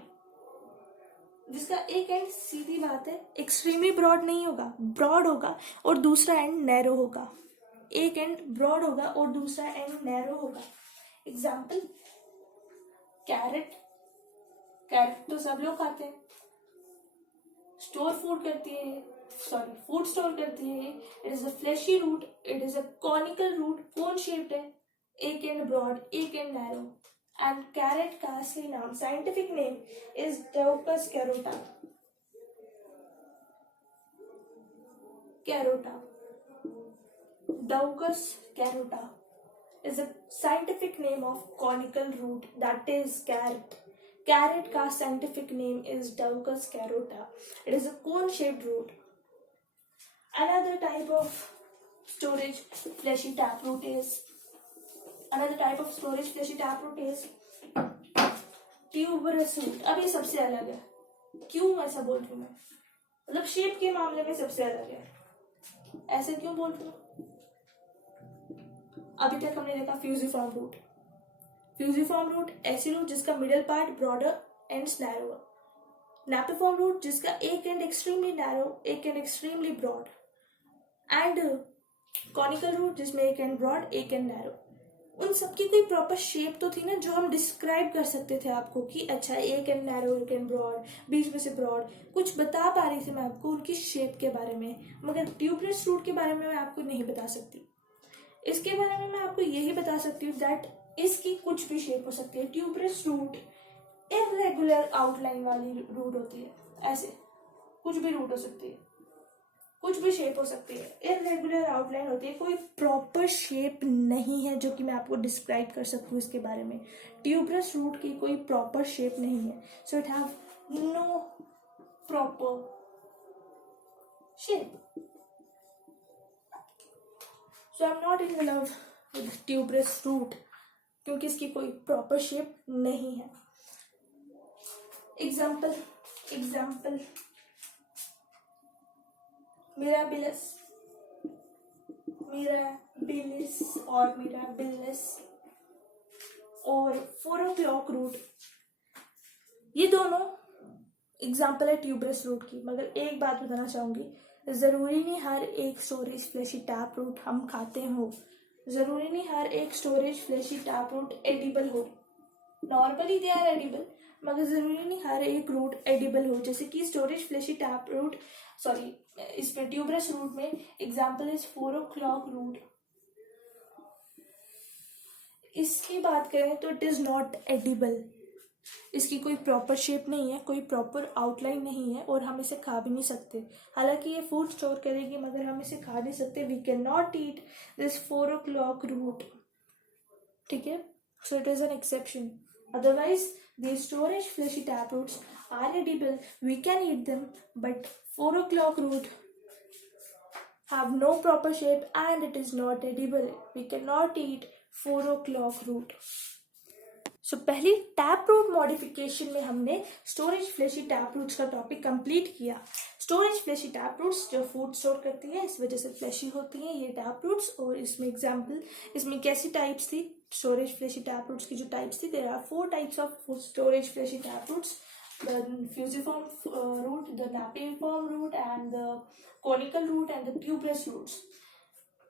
जिसका एक एंड, सीधी बात है, एक्सट्रीमली ब्रॉड नहीं होगा, ब्रॉड होगा और दूसरा एंड नैरो होगा। एक एंड ब्रॉड होगा और दूसरा एंड नैरो होगा। एग्जाम्पल कैरेट तो सब लोग खाते हैं। फूड स्टोर करती है। It is a fleshy root, it is a conical root, cone shaped है, एक एंड ब्रॉड, एक एंड नैरो। एंड कैरेट का असली नाम, scientific name is Daucus carota. Daucus carota is a scientific name of conical root, that is carrot. Carrot का scientific name is Daucus carota. It is a cone-shaped root. Another type of storage fleshy taproot is tuberous root. अब ये सबसे अलग है। क्यों ऐसा बोल रही हूँ मैं? मतलब शेप के मामले में सबसे अलग है। ऐसे क्यों बोल रही हूँ? अभी तक हमने देखा फ्यूजिफॉर्म रूट। फ्यूजिफॉर्म रूट ऐसी रूट जिसका middle part broader ends narrow. Napiform root जिसका एक एंड एक्सट्रीमली नैरो, एक end extremely broad. And conical root जिसमें एक एंड ब्रॉड, एक एंड नैरो। उन सबकी कोई प्रॉपर शेप तो थी ना, जो हम डिस्क्राइब कर सकते थे आपको कि अच्छा एक एंड नैरो, एक एंड ब्रॉड, बीच में से ब्रॉड, कुछ बता पा रही थी मैं आपको उनकी शेप के बारे में। मगर ट्यूबलेस रूट के बारे में मैं आपको नहीं बता सकती। इसके बारे में मैं आपको यही बता सकती हूँ दैट इसकी कुछ भी शेप हो सकती है। ट्यूबलेस रूट इरेगुलर आउटलाइन वाली रूट होती है, ऐसे कुछ भी रूट हो सकती है, कुछ भी शेप हो सकती है, इरेगुलर आउटलाइन होती है, कोई प्रॉपर शेप नहीं है जो कि मैं आपको डिस्क्राइब कर सकूँ इसके बारे में। ट्यूबरस रूट की कोई प्रॉपर शेप नहीं है, so it have no proper shape. So I am not in love with tuberous root क्योंकि इसकी कोई प्रॉपर शेप नहीं है। एग्जाम्पल मिराबिलिस और मिराबिलिस और 4 o'clock रूट, ये दोनों एग्जाम्पल है ट्यूबरस रूट की। मगर एक बात बताना चाहूंगी, जरूरी नहीं हर एक स्टोरेज फ्लैशी टैप रूट हम खाते हो, जरूरी नहीं हर एक storage fleshy tap root edible हो। नॉर्मली दे आर एडिबल, मगर जरूरी नहीं हर एक रूट एडिबल हो। जैसे कि storage fleshy tap root, sorry इसमें ट्यूबरस रूट में एग्जाम्पल इज 4 o'clock रूट। इसकी बात करें तो इट इज नॉट एडिबल। इसकी कोई प्रॉपर शेप नहीं है, कोई प्रॉपर आउटलाइन नहीं है और हम इसे खा भी नहीं सकते। हालांकि ये फूड स्टोर करेगी मगर हम इसे खा नहीं सकते। We can not eat this 4 o'clock root, ठीक है। So it is an exception, otherwise the storage fleshy tap roots are edible, we can eat them, but 4 o'clock root have no proper shape and it is not edible. We cannot eat 4 o'clock root. सो पहली tap root modification में हमने storage fleshy tap roots का topic complete किया। Storage fleshy tap roots जो food store करती है, इस वजह से फ्लैशी होती हैं ये टैप रूट्स। और इसमें एग्जांपल, इसमें कैसी टाइप्स थी स्टोरेज फ्लैशी टैप रूट्स की? जो टाइप्स थी, there are 4 types of storage fleshy tap roots, the fusiform root, the napiform root and the conical root and the tuberous roots।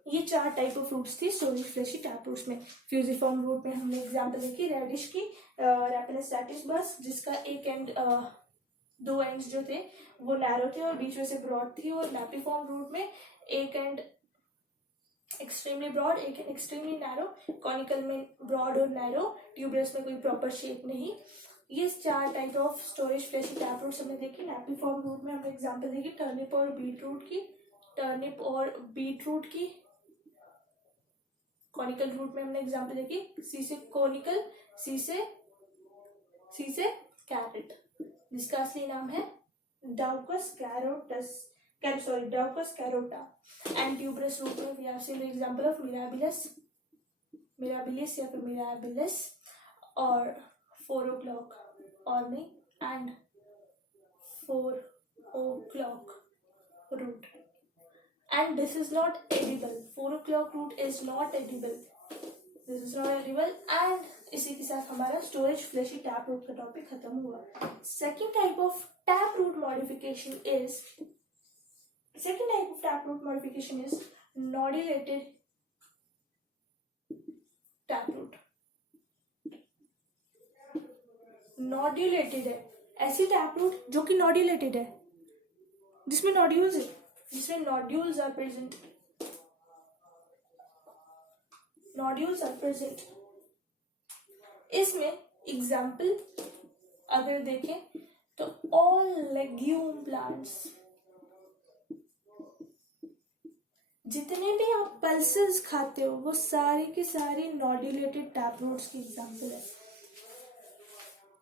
ये 4 type of roots थी storage fleshy tap roots में। Fusiform root में हमने example देखी reddish की, रैपिनस बस, जिसका एक एंड 2 एंड्स जो थे वो नैरो थे और बीच में से ब्रॉड थी। और नैपिफॉर्म रूट में एक एंड एक्सट्रीमली ब्रॉड, एक एंड एक्सट्रीमली नैरो, कॉनिकल में ब्रॉड और नैरो, ट्यूबरस में कोई प्रॉपर शेप नहीं। ये 4 type of storage fleshy tap roots हमने देखी। नैपिफॉर्म रूट में हमने एग्जांपल देखी टर्निप और बीट रूट की। कॉनिकल रूट में हमने एग्जांपल देखी सी से कोनिकल, सी से कैरेट, जिसका असली नाम है Daucus carota. And tuberous root में we have seen the example of mirabilis या फिर मिराबिलिस और 4 o'clock और नहीं and 4 o'clock root, and this is not edible. 4 o'clock root is not edible. This is not edible and इसी के साथ हमारा स्टोरेज फ्लैशी टैप रूट का टॉपिक खत्म हुआ। Second type of tap root modification is nodulated tap root. Nodulated है ऐसी tap root जो कि नॉड्यूलेटेड है, जिसमें नॉड्यूल्स है, जिसमें नॉड्यूल्स आर प्रेजेंट। इसमें एग्जाम्पल अगर देखें तो ऑल लेग्यूम प्लांट्स, जितने भी आप पल्सेस खाते हो वो सारी की सारी नॉड्यूलेटेड टैप रूट्स की एग्जाम्पल है।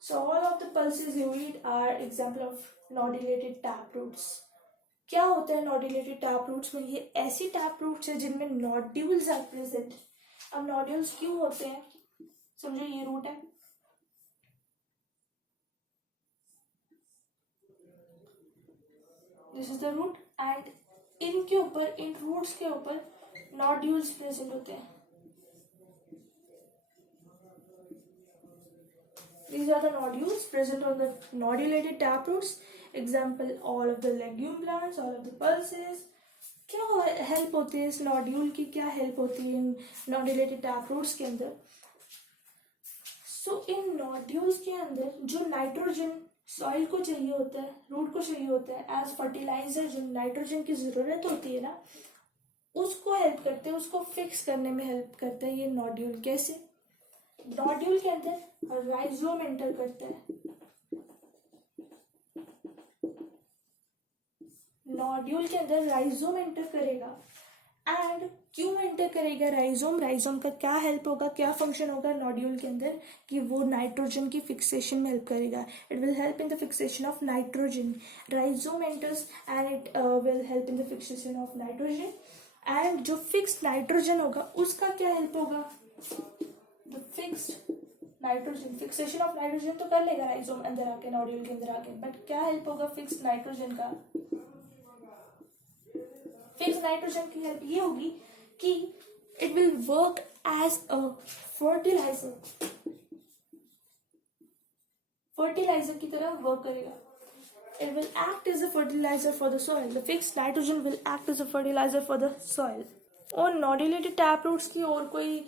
So all of the pulses you eat are example of nodulated taproots. क्या होता है नॉड्यूलेटेड टैप रूट्स में? ये ऐसी टैप रूट्स है जिनमें नॉड्यूल्स आर प्रेजेंट। अब नॉड्यूल्स क्यों होते हैं? समझो ये रूट है, this is the root and इनके ऊपर, इन रूट्स के ऊपर नोड्यूल्स प्रेजेंट होते हैं. These are the nodules present on the nodulated taproots. Example, all of the legume plants, all of the pulses. क्या हेल्प होती है इस नोड्यूल की, क्या हेल्प होती है इन नोड्यूलेटेड टैप्रूट्स के अंदर? सो इन नोड्यूल्स के अंदर जो नाइट्रोजन सॉइल को चाहिए होता है, रूट को चाहिए होता है एज फर्टिलाइजर, जो नाइट्रोजन की जरूरत होती है ना, उसको हेल्प करते हैं, उसको फिक्स करने में हेल्प करता है ये नोड्यूल. कैसे? नोड्यूल के अंदर राइजोम एंटर करता है. नोड्यूल के अंदर राइजोम एंटर करेगा. एंड क्यों एंटर करेगा राइजोम? राइजोम का क्या हेल्प होगा, क्या फंक्शन होगा नोड्यूल के अंदर? कि वो नाइट्रोजन की फिक्सेशन में हेल्प करेगा. It will help in the fixation of nitrogen. Rhizome enters and it will help in the fixation of nitrogen. And जो फिक्स्ड नाइट्रोजन होगा उसका क्या हेल्प होगा? The fixed nitrogen, fixation of nitrogen तो कर लेगा राइजोम अंदर आके, नोड्यूल के अंदर आके, बट क्या हेल्प होगा फिक्स्ड नाइट्रोजन का? फिक्स्ड नाइट्रोजन की हेल्प ये होगी कि it will work as a fertiliser. Fertiliser की तरह वर्क करेगा. It will act as a fertilizer for the soil. The fixed nitrogen will act as a fertilizer for the soil. और नोड्यूलेटेड टैप्रूट्स की और कोई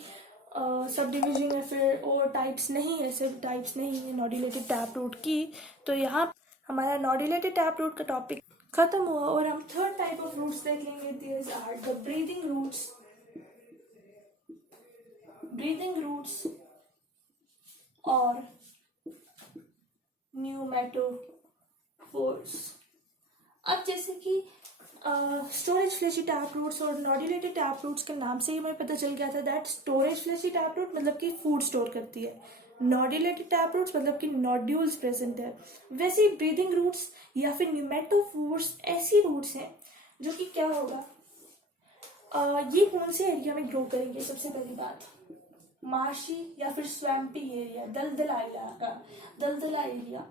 सब डिविजन या फिर और टाइप्स नहीं है, सब टाइप्स नहीं है नोड्यूलेटेड टैप्रूट की. तो यहाँ हमारा नोड्यूलेटेड टैप्रूट का टॉपिक खत्म हुआ और हम थर्ड टाइप ऑफ रूट्स देख लेंगे. This are the breathing roots. Breathing roots और न्यूमेटोफोर्स. अब जैसे कि स्टोरेज फ्लेशी टैप्रूट्स और नोड्यूलेटेड टैप्रूट्स के नाम से ही हमें पता चल गया था दैट स्टोरेज फ्लेशी टैप्रूट मतलब कि फूड स्टोर करती है. नोड्यूलेटेड टैप्रूट्स मतलब कि नोड्यूल्स प्रेजेंट है. वैसे ब्रीदिंग रूट्स या फिर न्यूमेटोफोर्स ऐसी रूट्स हैं जो कि क्या होगा, ये कौन से एरिया में ग्रो करेंगे? सबसे पहली बात, मार्शी या फिर स्वैम्पी एरिया, दलदला इलाका, दलदला एरिया,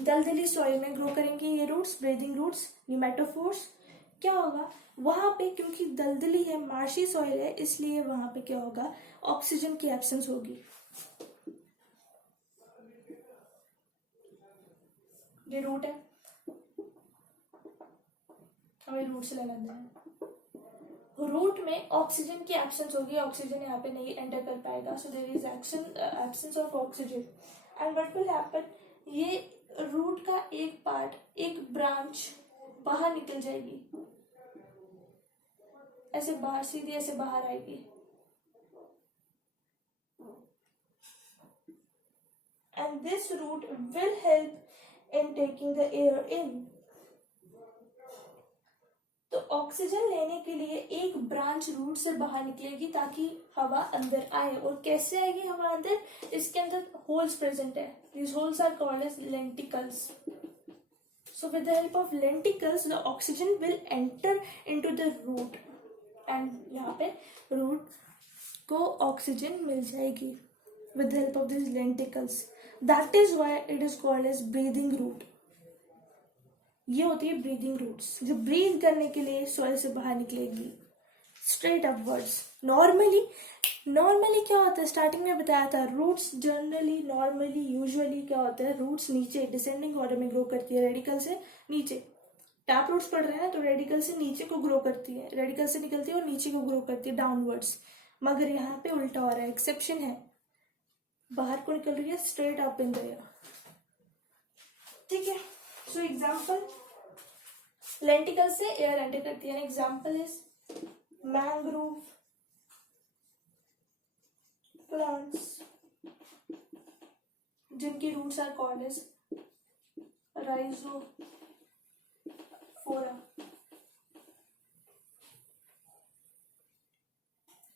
दलदली सॉइल में ग्रो करेंगे ये रूट्स, ब्रीदिंग रूट्स, न्यूमेटोफोर्स. क्या होगा वहां पे? क्योंकि दलदली है, मार्शी सॉइल है, इसलिए वहां पे क्या होगा, ऑक्सीजन की एब्सेंस होगी. ये रूट है, हमें रूट से लेना है. रूट में ऑक्सीजन की एब्सेंस होगी, ऑक्सीजन यहाँ पे नहीं एंटर कर पाएगा. So there is absence of oxygen. And what will happen, ये रूट का एक पार्ट, एक ब्रांच बाहर निकल जाएगी, ऐसे बाहर, सीधी ऐसे बाहर आएगी. And this root will help in taking the air in. तो ऑक्सीजन लेने के लिए एक ब्रांच रूट से बाहर निकलेगी ताकि हवा अंदर आए. और कैसे आएगी हवा अंदर? इसके अंदर होल्स प्रेजेंट है. These holes are called as lenticles. So with the help of lenticles, the oxygen will enter into the root. And यहाँ पे root को oxygen मिल जाएगी with the help of these lenticles. That is why it is called as breathing root. ये होती है breathing roots, जो breathe करने के लिए soil से बाहर निकलेगी straight upwards. नॉर्मली क्या होता है, स्टार्टिंग में बताया था, रूट्स जनरली, नॉर्मली, यूजुअली क्या होता है, रूट्स नीचे डिसेंडिंग ऑर्डर में ग्रो करती है, रेडिकल से नीचे. टैप रूट्स पढ़ रहे हैं तो रेडिकल से नीचे को ग्रो करती है, रेडिकल से निकलती है और नीचे को ग्रो करती है, डाउनवर्ड्स. मगर यहाँ पे उल्टा हो रहा है, एक्सेप्शन है, बाहर को निकल रही है, straight up in the air. ठीक है. सो एग्जाम्पल, लेंटिकल से एयर एंटर करती है. एग्जाम्पल इज मैंग्रोव plants, जिनकी roots are called as Rhizophora.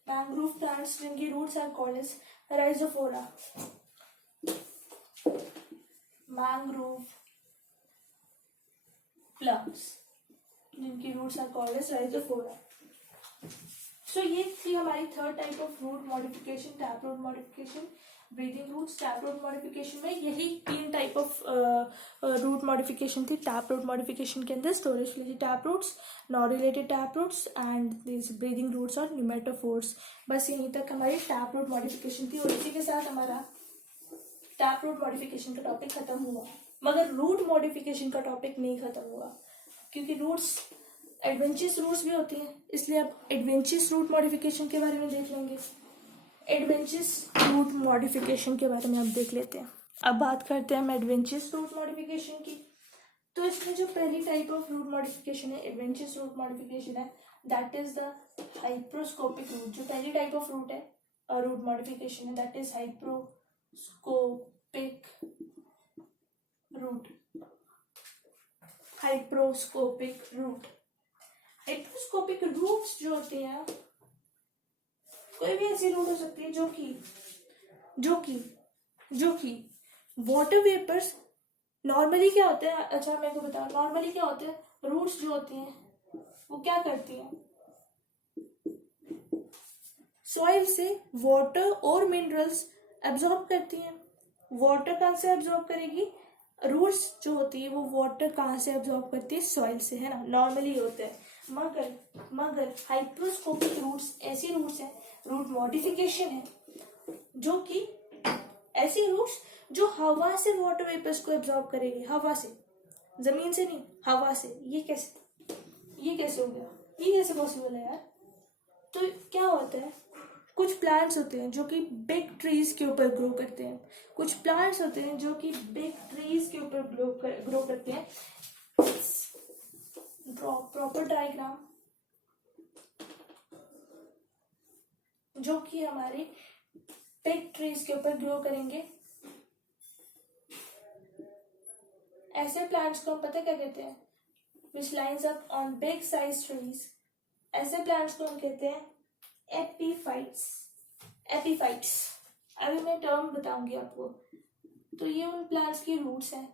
Mangrove plants जिनकी roots are called as Rhizophora. Mangrove plants जिनकी roots are called as Rhizophora. So ये थी हमारी third type of root modification, tap root modification. Breathing roots, tap root modification में यही 3 type of root modification थी tap root modification के अंदर। Storage के लिए tap roots, non related tap roots and this breathing roots और pneumatophores. बस यहीं तक हमारी टैप रूट मॉडिफिकेशन थी और इसी के साथ हमारा टैप रूट मॉडिफिकेशन का टॉपिक खत्म हुआ। मगर रूट मॉडिफिकेशन का टॉपिक नहीं खत्म हुआ, क्योंकि रूट्स एडवेंचरस रूट्स भी होती हैं, इसलिए अब एडवेंचरस रूट मॉडिफिकेशन के बारे में देख लेंगे। एडवेंचरस रूट मॉडिफिकेशन के बारे में अब देख लेते हैं। अब बात करते हैं हम एडवेंचरस रूट मॉडिफिकेशन की। तो इसमें जो पहली टाइप ऑफ रूट मॉडिफिकेशन है, एडवेंचरस रूट मॉडिफिकेशन है, that is the hygroscopic root. जो पहली टाइप ऑफ रूट है रूट मॉडिफिकेशन है, that is hygroscopic root. Hygroscopic root, hygroscopic roots जो होते हैं, कोई भी ऐसी रूट हो सकती है जो कि वाटर वेपर्स नॉर्मली क्या होते हैं, अच्छा मेरे को बताओ, नॉर्मली क्या होते हैं, रूट्स जो होती हैं वो क्या करती हैं, सॉइल से वाटर और मिनरल्स एब्जॉर्ब करती हैं। वाटर कहाँ से एब्जॉर्ब करेगी, रूट्स जो होती है वो वाटर कहाँ से एब्जॉर्ब करती है, सॉइल से, है ना, नॉर्मली होता है। मगर हाइप्रोस्कोपिक रूट्स ऐसी रूट्स हैं, रूट मॉडिफिकेशन है, जो कि ऐसी रूट्स जो हवा से वाटर वेपर्स को एब्जॉर्ब करेगी, हवा से, जमीन से नहीं, हवा से। ये कैसे हो गया, ये कैसे पॉसिबल है यार। तो क्या होता है, कुछ प्लांट्स होते हैं जो कि बिग ट्रीज के ऊपर ग्रो करते हैं, कुछ प्लांट्स होते हैं जो कि बिग ट्रीज के ऊपर ग्रो करते हैं। प्रॉपर डायग्राम जो कि हमारे बिग ट्रीज के ऊपर ग्रो करेंगे, ऐसे प्लांट्स को हम पता क्या कहते हैं, which lines up on big size trees, ऐसे प्लांट्स को हम कहते हैं एपीफाइट्स। एपीफाइट्स अभी मैं टर्म बताऊंगी आपको। तो ये उन प्लांट्स की रूट्स हैं,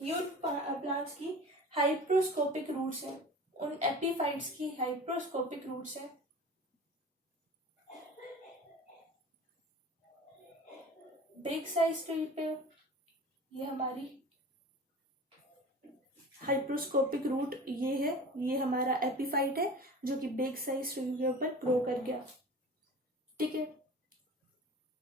ये उन प्लांट्स की हाइप्रोस्कोपिक रूट्स हैं, उन एपीफाइट्स की हाइप्रोस्कोपिक रूट्स हैं। बिग साइज ट्री पे ये हमारी हाइप्रोस्कोपिक रूट ये है, ये हमारा एपीफाइट है जो कि बिग साइज ट्री के ऊपर ग्रो कर गया, ठीक है।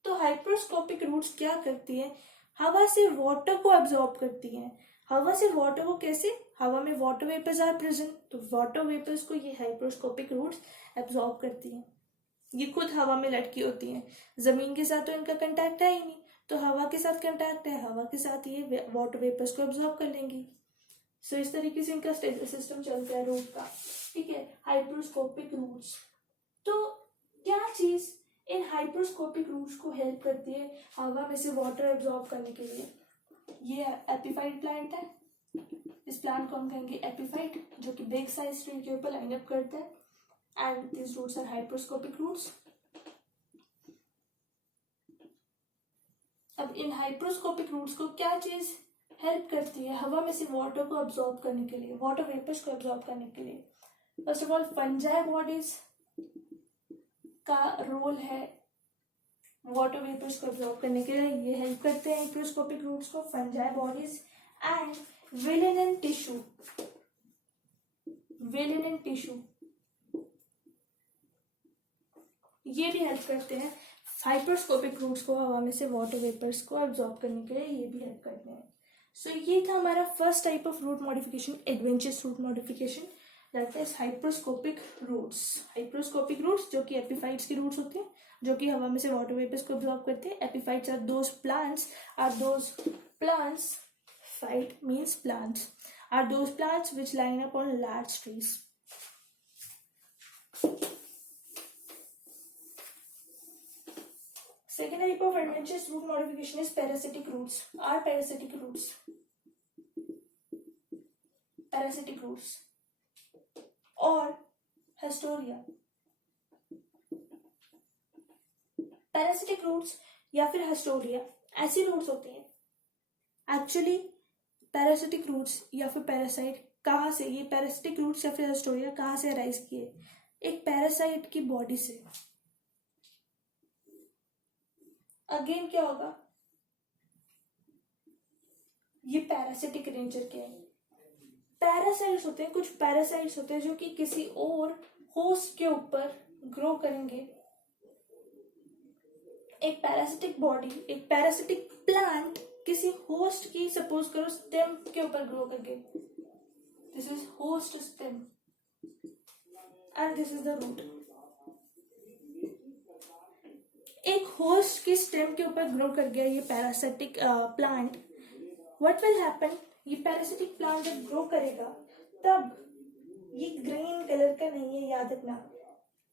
तो हाइप्रोस्कोपिक रूट्स क्या करती है, हवा से वाटर को एब्जॉर्ब करती हैं। हवा से वाटर को कैसे, हवा में वाटर वेपर्स आर प्रेजेंट, तो वाटर वेपर्स को ये हाइप्रोस्कोपिक रूट्स एब्जॉर्ब करती हैं। ये खुद हवा में लटकी होती हैं, जमीन के साथ तो इनका कंटैक्ट है ही नहीं, तो हवा के साथ कंटैक्ट है, हवा के साथ ये वाटर वेपर्स को एब्जॉर्ब कर लेंगी। सो इस तरीके से इनका सिस्टम चलता है रूट का, ठीक है, हाइप्रोस्कोपिक रूट्स। तो क्या चीज इन हाइप्रोस्कोपिक रूट्स को हेल्प करती है हवा में से वाटर एब्जॉर्ब करने के लिए, ये एपीफाइट प्लांट है। इस प्लांट को हम कहेंगे एपीफाइट, जो कि बिग साइज ट्री के ऊपर लाइन अप करता है, and this roots are hygroscopic roots. अब इन हाइप्रोस्कोपिक रूट्स को क्या चीज हेल्प करती है हवा में से वाटर को एब्जॉर्ब करने के लिए, वाटर वेपर्स को एब्जॉर्ब करने के लिए। First of all fungi bodies का रोल है वाटर वेपर्स को एब्जॉर्ब करने के लिए, ये हेल्प करते हैं हाइप्रोस्कोपिक रूट्स को, fungi bodies and velamen tissue. Velamen tissue ये भी हेल्प करते हैं हाइप्रोस्कोपिक रूट्स को हवा में से वाटर वेपर्स को एब्जॉर्ब करने के लिए, ये भी हेल्प करते हैं। सो ये था हमारा first type of root modification, adventurous root modification, that is hygroscopic roots. Hygroscopic roots जो कि एपीफाइट्स की रूट्स होती हैं, जो कि हवा में से वाटर वेपर्स को एब्जॉर्ब करते हैं। Epiphytes are those plants fight means plants are those plants which line up on large trees. Second type of adventitious root modification is parasitic roots. Are parasitic roots. Parasitic roots or Hastoria. Parasitic roots या फिर Hastoria ऐसी roots होती हैं। Actually parasitic roots या फिर parasite कहाँ से, ये parasitic roots या फिर Hastoria कहाँ से arise किए, एक parasite की body से। अगेन क्या होगा, ये पैरासिटिक नेचर के हैं। पैरासाइट्स होते हैं, कुछ पैरासाइट्स होते हैं जो कि किसी और होस्ट के ऊपर ग्रो करेंगे। एक पैरासिटिक बॉडी, एक पैरासिटिक प्लांट किसी होस्ट की, सपोज करो स्टेम के ऊपर ग्रो करके, this is host stem and this is the root. एक होस्ट की स्टेम के ऊपर ग्रो कर गया ये parasitic plant, what will happen, ये पैरासिटिक प्लांट जब ग्रो करेगा तब ये ग्रीन कलर का नहीं है, याद रखना।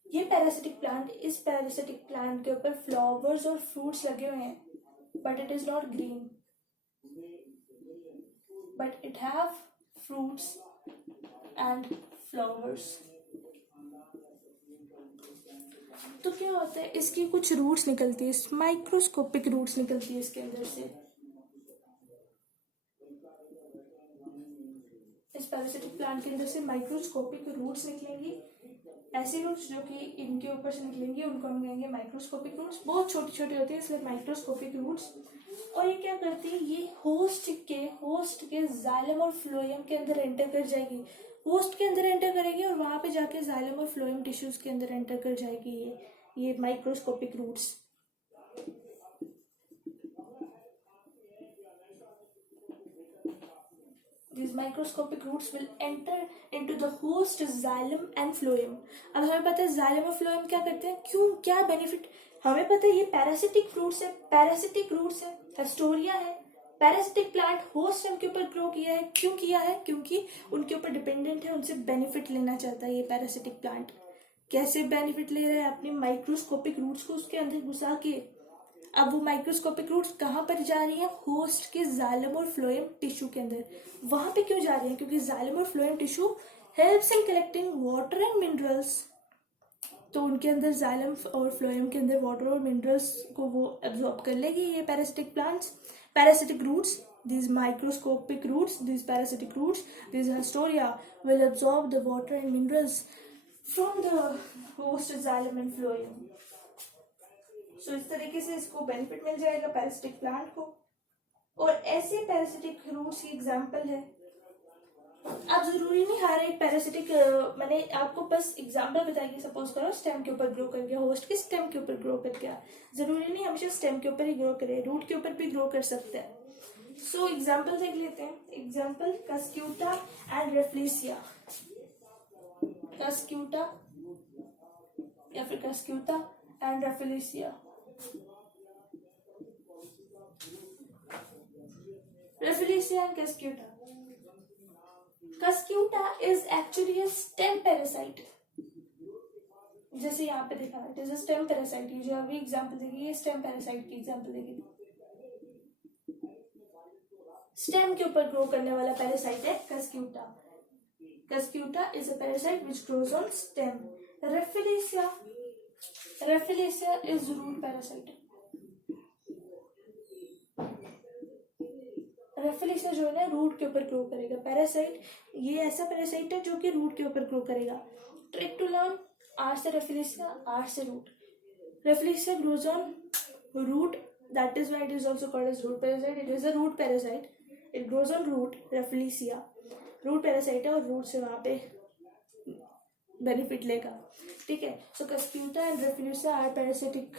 ये पैरासिटिक प्लांट, इस पैरासिटिक प्लांट के ऊपर फ्लावर्स और फ्रूट्स लगे हुए हैं, but it is not green, but it have fruits and flowers. तो क्या होता है, इसकी कुछ रूट्स निकलती है, माइक्रोस्कोपिक रूट्स निकलती है इसके अंदर से। इस पैरासिटिक प्लांट के अंदर से माइक्रोस्कोपिक रूट्स निकलेंगी। ऐसी रूट्स जो कि इनके ऊपर से निकलेंगी उनको हम कहेंगे माइक्रोस्कोपिक रूट्स। बहुत छोटी छोटी होती है इसलिए माइक्रोस्कोपिक रूट्स। और ये क्या करती है, ये होस्ट के जाइलम और फ्लोएम के अंदर एंटर कर जाएगी, होस्ट के अंदर एंटर करेगी और वहां पे जाके जाइलम और फ्लोएम टिश्यूज के अंदर एंटर कर जाएगी ये microscopic roots. These microscopic roots will enter into the host xylem and phloem। अब हमें पता है xylem और phloem क्या करते हैं, क्यों, क्या बेनिफिट, हमें पता है ये पैरासिटिक फ्रूट्स है, पैरासिटिक रूट्स है, हेस्टोरिया है। पैरासिटिक प्लांट होस्ट सेल के ऊपर ग्रो किया है, क्यों किया है, क्योंकि उनके ऊपर डिपेंडेंट है, उनसे बेनिफिट लेना चाहता है ये पैरासिटिक प्लांट। कैसे बेनिफिट ले रहा है, अपने माइक्रोस्कोपिक रूट्स को उसके अंदर घुसा के। अब वो माइक्रोस्कोपिक रूट्स कहाँ पर जा रही हैं, होस्ट के जाइलम और फ्लोएम टिश्यू के अंदर। वहां पे क्यों जा रही हैं, क्योंकि जाइलम और phloem tissue helps in collecting water and minerals. तो उनके अंदर जाइलम और फ्लोएम के अंदर वाटर और मिनरल्स को वो एब्जॉर्ब कर लेगी ये parasitic plants, parasitic roots. These microscopic roots, these parasitic roots, these Hastoria will absorb the water and minerals from the host xylem and phloem। So इस तरीके से इसको बेनिफिट मिल जाएगा पैरासिटिक प्लांट को। और ऐसे पैरासिटिक रूट्स की एग्जांपल है, अब जरूरी नहीं हर एक पैरासिटिक, मैंने आपको बस एग्जांपल बताई। सपोज करो स्टेम के ऊपर ग्रो कर गया, होस्ट के स्टेम के ऊपर ग्रो कर गया, जरूरी नहीं हमेशा स्टेम के ऊपर ही ग्रो करे, रूट के ऊपर भी ग्रो कर सकते हैं। सो एग्जांपल देख लेते हैं। Example Cuscuta and Rafflesia. Cuscuta या फिर Cuscuta and Rafflesia. Rafflesia and Cuscuta. Cuscuta is actually a stem parasite। जैसे यहाँ पे देखा है, it is a stem parasite। ये जो अभी एग्जाम्पल देखिए, ये स्टेम पैरासाइट की एग्जाम्पल देखिए। स्टेम के ऊपर ग्रो करने वाला पैरासाइट है Cuscuta। Cuscuta is a parasite which grows on stem। Rafflesia is root parasite। रेफिलिसिया जो है ना रूट के ऊपर ग्रो करेगा पैरासाइट। ये ऐसा पैरासाइट है जो कि रूट के ऊपर ग्रो करेगा। ट्रिक टू लर्न, आर से रेफिलिसिया, आर से root. Rafflesia grows on root, that is why it is also called as root parasite. It is a root parasite, it grows on root. Rafflesia root parasite है और root से वहां पे benefit लेगा, ठीक है। सो Cuscuta and रेफिलिसिया are parasitic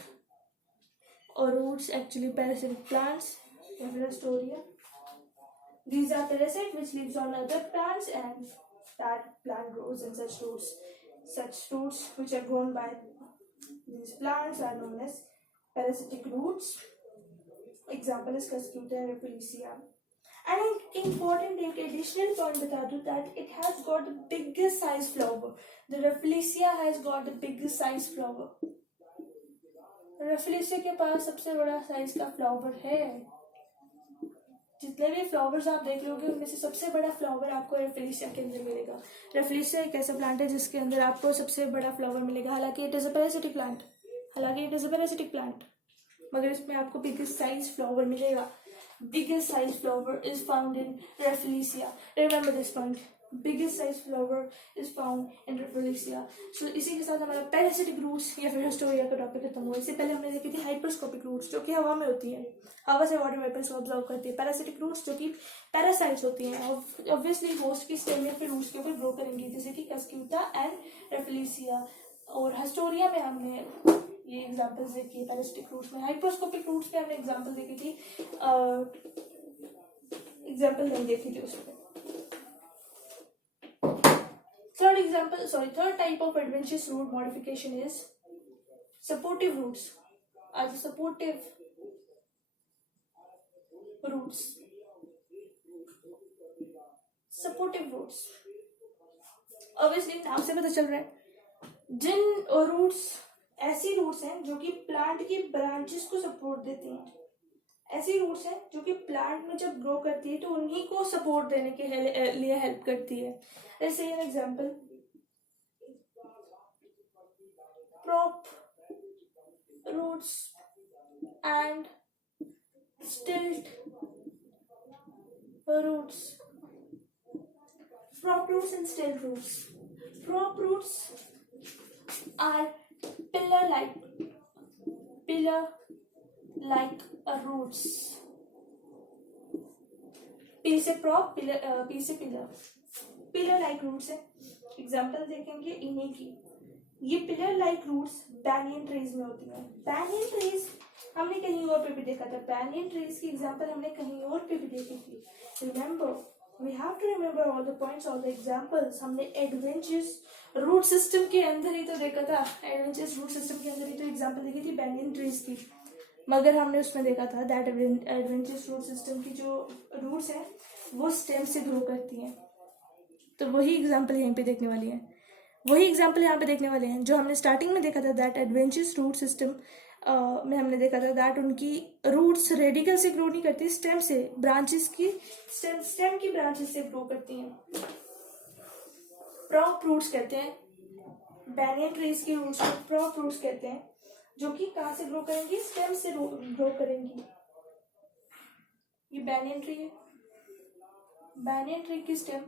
और roots actually parasitic plants या फिर Astoria. These are parasite which lives on other plants and that plant grows in such roots. Such roots which are grown by these plants are known as parasitic roots. Example is Cuscuta and Rafflesia. And an important additional point बता दूँ that it has got the biggest size flower. The Rafflesia has got the biggest size flower. Rafflesia के पास सबसे बड़ा size का flower है। जितने भी flowers आप देख लोगे उनमें से सबसे बड़ा फ्लावर आपको रेफिलिसिया के अंदर मिलेगा। रेफिलिसिया एक ऐसा प्लांट है जिसके अंदर आपको सबसे बड़ा फ्लावर मिलेगा। हालांकि it is a parasitic plant, मगर इसमें आपको बिगेस्ट साइज फ्लावर मिलेगा। Biggest size flower is found in Rafflesia. Remember this point, biggest size flower is found in Rafflesia. So इसी के साथ हमारा पैरासिटिक रूट्स या फिर हिस्टोरिया का टॉपिक खत्म हुआ। इससे पहले हमने देखी थी हाइपरस्कोपिक रूट्स जो कि हवा में होती है, हवा से वाटर वेपर्स को ऑब्जर्व करती है। पैरासिटिक रूट्स जो कि पैरासाइट्स होती हैं, ऑब्वियसली होस्ट की स्टेम या फिर रूट्स के ऊपर ग्रो करेंगी, जैसे कि कस्क्यूटा एंड रेफलेसिया। और हिस्टोरिया में हमने ये एग्जांपल्स देखी है पैरासिटिक रूट्स में। हाइपरस्कोपिक रूट्स में हमने एग्जांपल देखी थी, एग्जांपल नहीं देखी थी उसमें। Third type of adventitious root modification is supportive roots. Are the supportive roots? Supportive roots. Obviously नाम से पता चल रहा है, जिन रूट्स ऐसी रूट्स हैं जो कि प्लांट की ब्रांचेस को सपोर्ट देती हैं, ऐसी रूट्स हैं जो कि प्लांट में जब ग्रो करती है तो उन्हीं को सपोर्ट देने के लिए हेल्प करती है। जैसे an example, prop roots and stilt roots. Prop roots and stilt roots. Prop roots are pillar-like roots. P से prop, P से pillar-like roots है। एग्जाम्पल देखेंगे इन्हीं की। ये pillar like roots banyan trees में होती हैं। बैनियन ट्रीज हमने कहीं और पे भी देखा था, बैनियन ट्रीज की एग्जांपल हमने कहीं और पे भी देखी थी। Remember, we have to remember all the points, all the examples. हमने एडवेंचर्स रूट सिस्टम के अंदर ही तो देखा था, एडवेंचर्स रूट सिस्टम के अंदर ही तो एग्जांपल देखी थी बैनियन ट्रीज की। मगर हमने उसमें देखा था दैट एडवेंचर्स रूट सिस्टम की जो रूट्स हैं वो स्टेम से ग्रो करती हैं। तो वही एग्जाम्पल यहीं पे देखने वाली है, वही एग्जाम्पल यहाँ पे देखने वाले हैं जो हमने स्टार्टिंग में देखा था। दैट एडवेंचर्स रूट सिस्टम में हमने देखा था दैट उनकी रूट्स रेडिकल से ग्रो नहीं करती, स्टेम से, ब्रांचेस की स्टेम की ब्रांचेस से ग्रो करती हैं। प्रॉप रूट्स कहते हैं, बैनियन ट्रीज की रूट्स को प्रॉप रूट्स कहते हैं, जो कि कहाँ से ग्रो करेंगी, स्टेम से ग्रो करेंगी। ये बैनियन ट्री है, बैनियन ट्री की स्टेम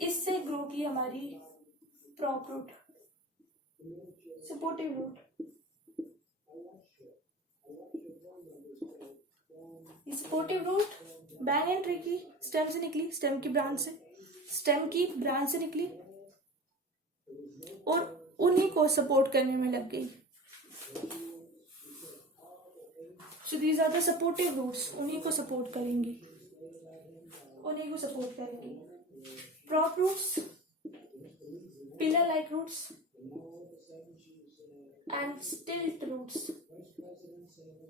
इससे ग्रो की हमारी prop root, supportive root. Supportive root banyan tree की स्टेम से निकली, स्टेम की ब्रांच से निकली और उन्हीं को सपोर्ट करने में लग गई। So these are the supportive roots, उन्हीं को सपोर्ट करेंगी। Prop roots, pillar-like roots, and stilt roots.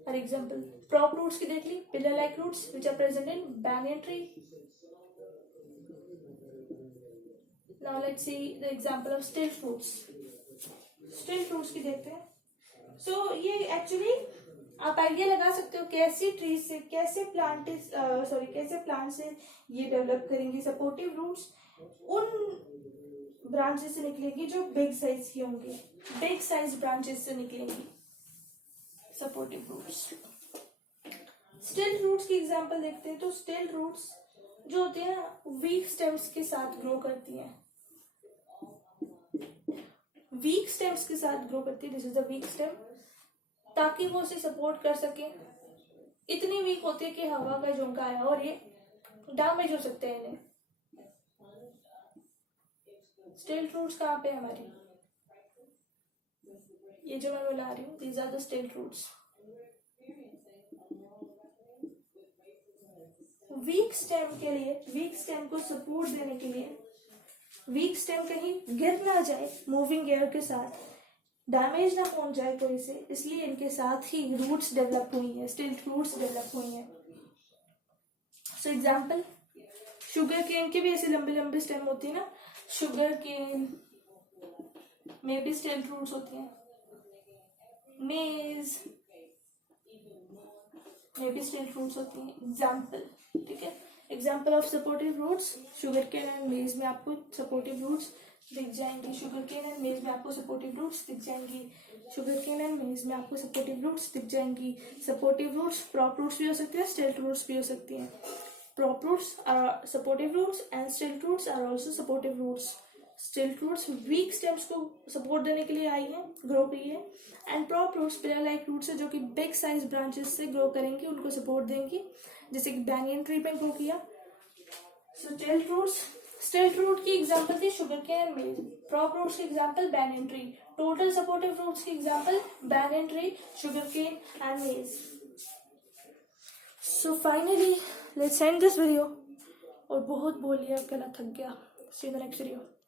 For example, prop roots की देख ली, pillar-like roots which are present in banyan tree. Now let's see the example of stilt roots. Stilt roots की देखते हैं। So ये actually आप idea लगा सकते हो कैसी ट्रीज से, कैसे प्लांट से ये डेवलप करेंगी सपोर्टिव रूट्स। उन ब्रांचेस से निकलेगी जो बिग साइज की होंगी, बिग साइज ब्रांचेस से निकलेंगी सपोर्टिव रूट्स। स्टिल्ट रूट्स की एग्जांपल देखते हैं। तो स्टिल्ट रूट्स जो होती है ना, वीक स्टेम्स के साथ ग्रो करती हैं, वीक स्टेम्स के साथ ग्रो करती है। This is the week stem, ताकि वो उसे सपोर्ट कर सके। इतनी वीक होती है कि हवा का झोंका आया और ये डैमेज हो सकते हैं इन्हें। स्टिल्ट रूट्स कहाँ पे हमारी, ये जो मैं बता रही हूँ, these are the stilt roots. Weak stem के लिए, वीक स्टेम को सपोर्ट देने के लिए, वीक स्टेम कहीं गिर ना जाए मूविंग एयर के साथ, डैमेज ना पहुंच जाए कोई से, इसलिए इनके साथ ही रूट्स डेवलप हुई है, स्टिल्ट रूट्स डेवलप हुई हैं। सो एग्जांपल, शुगर केन के भी ऐसे लंबे लंबे स्टेम होती है ना, शुगर केन में भी स्टिल्ट रूट्स होती हैं। मेज में भी स्टिल्ट रूट्स होती हैं। एग्जाम्पल, ठीक है, example of supportive roots, sugar cane and maize में आपको सपोर्टिव रूट्स दिख जाएंगी। शुगर केन एंड मेज में आपको सपोर्टिव रूट्स दिख जाएंगी। शुगर केन एंड मेज में आपको सपोर्टिव रूट्स दिख जाएंगी। सपोर्टिव रूट्स प्रॉप रूट्स भी हो सकती है, स्टिल्ट रूट्स भी हो सकती हैं। Prop roots are supportive roots and stilt roots are also supportive roots. Stilt roots weak stems को support देने के लिए आई है, grow की है, and prop roots pillar like roots है जो कि big size branches से grow करेंगी, उनको support देंगी, जैसे कि banyan tree पे grow किया. So stilt root की example थी sugar cane maize. Prop roots की example banyan tree. Total supportive roots की example banyan tree, sugar cane and maize. So finally, let's end this video. और बहुत बोल लिया, गला थक गया. See you in the next video.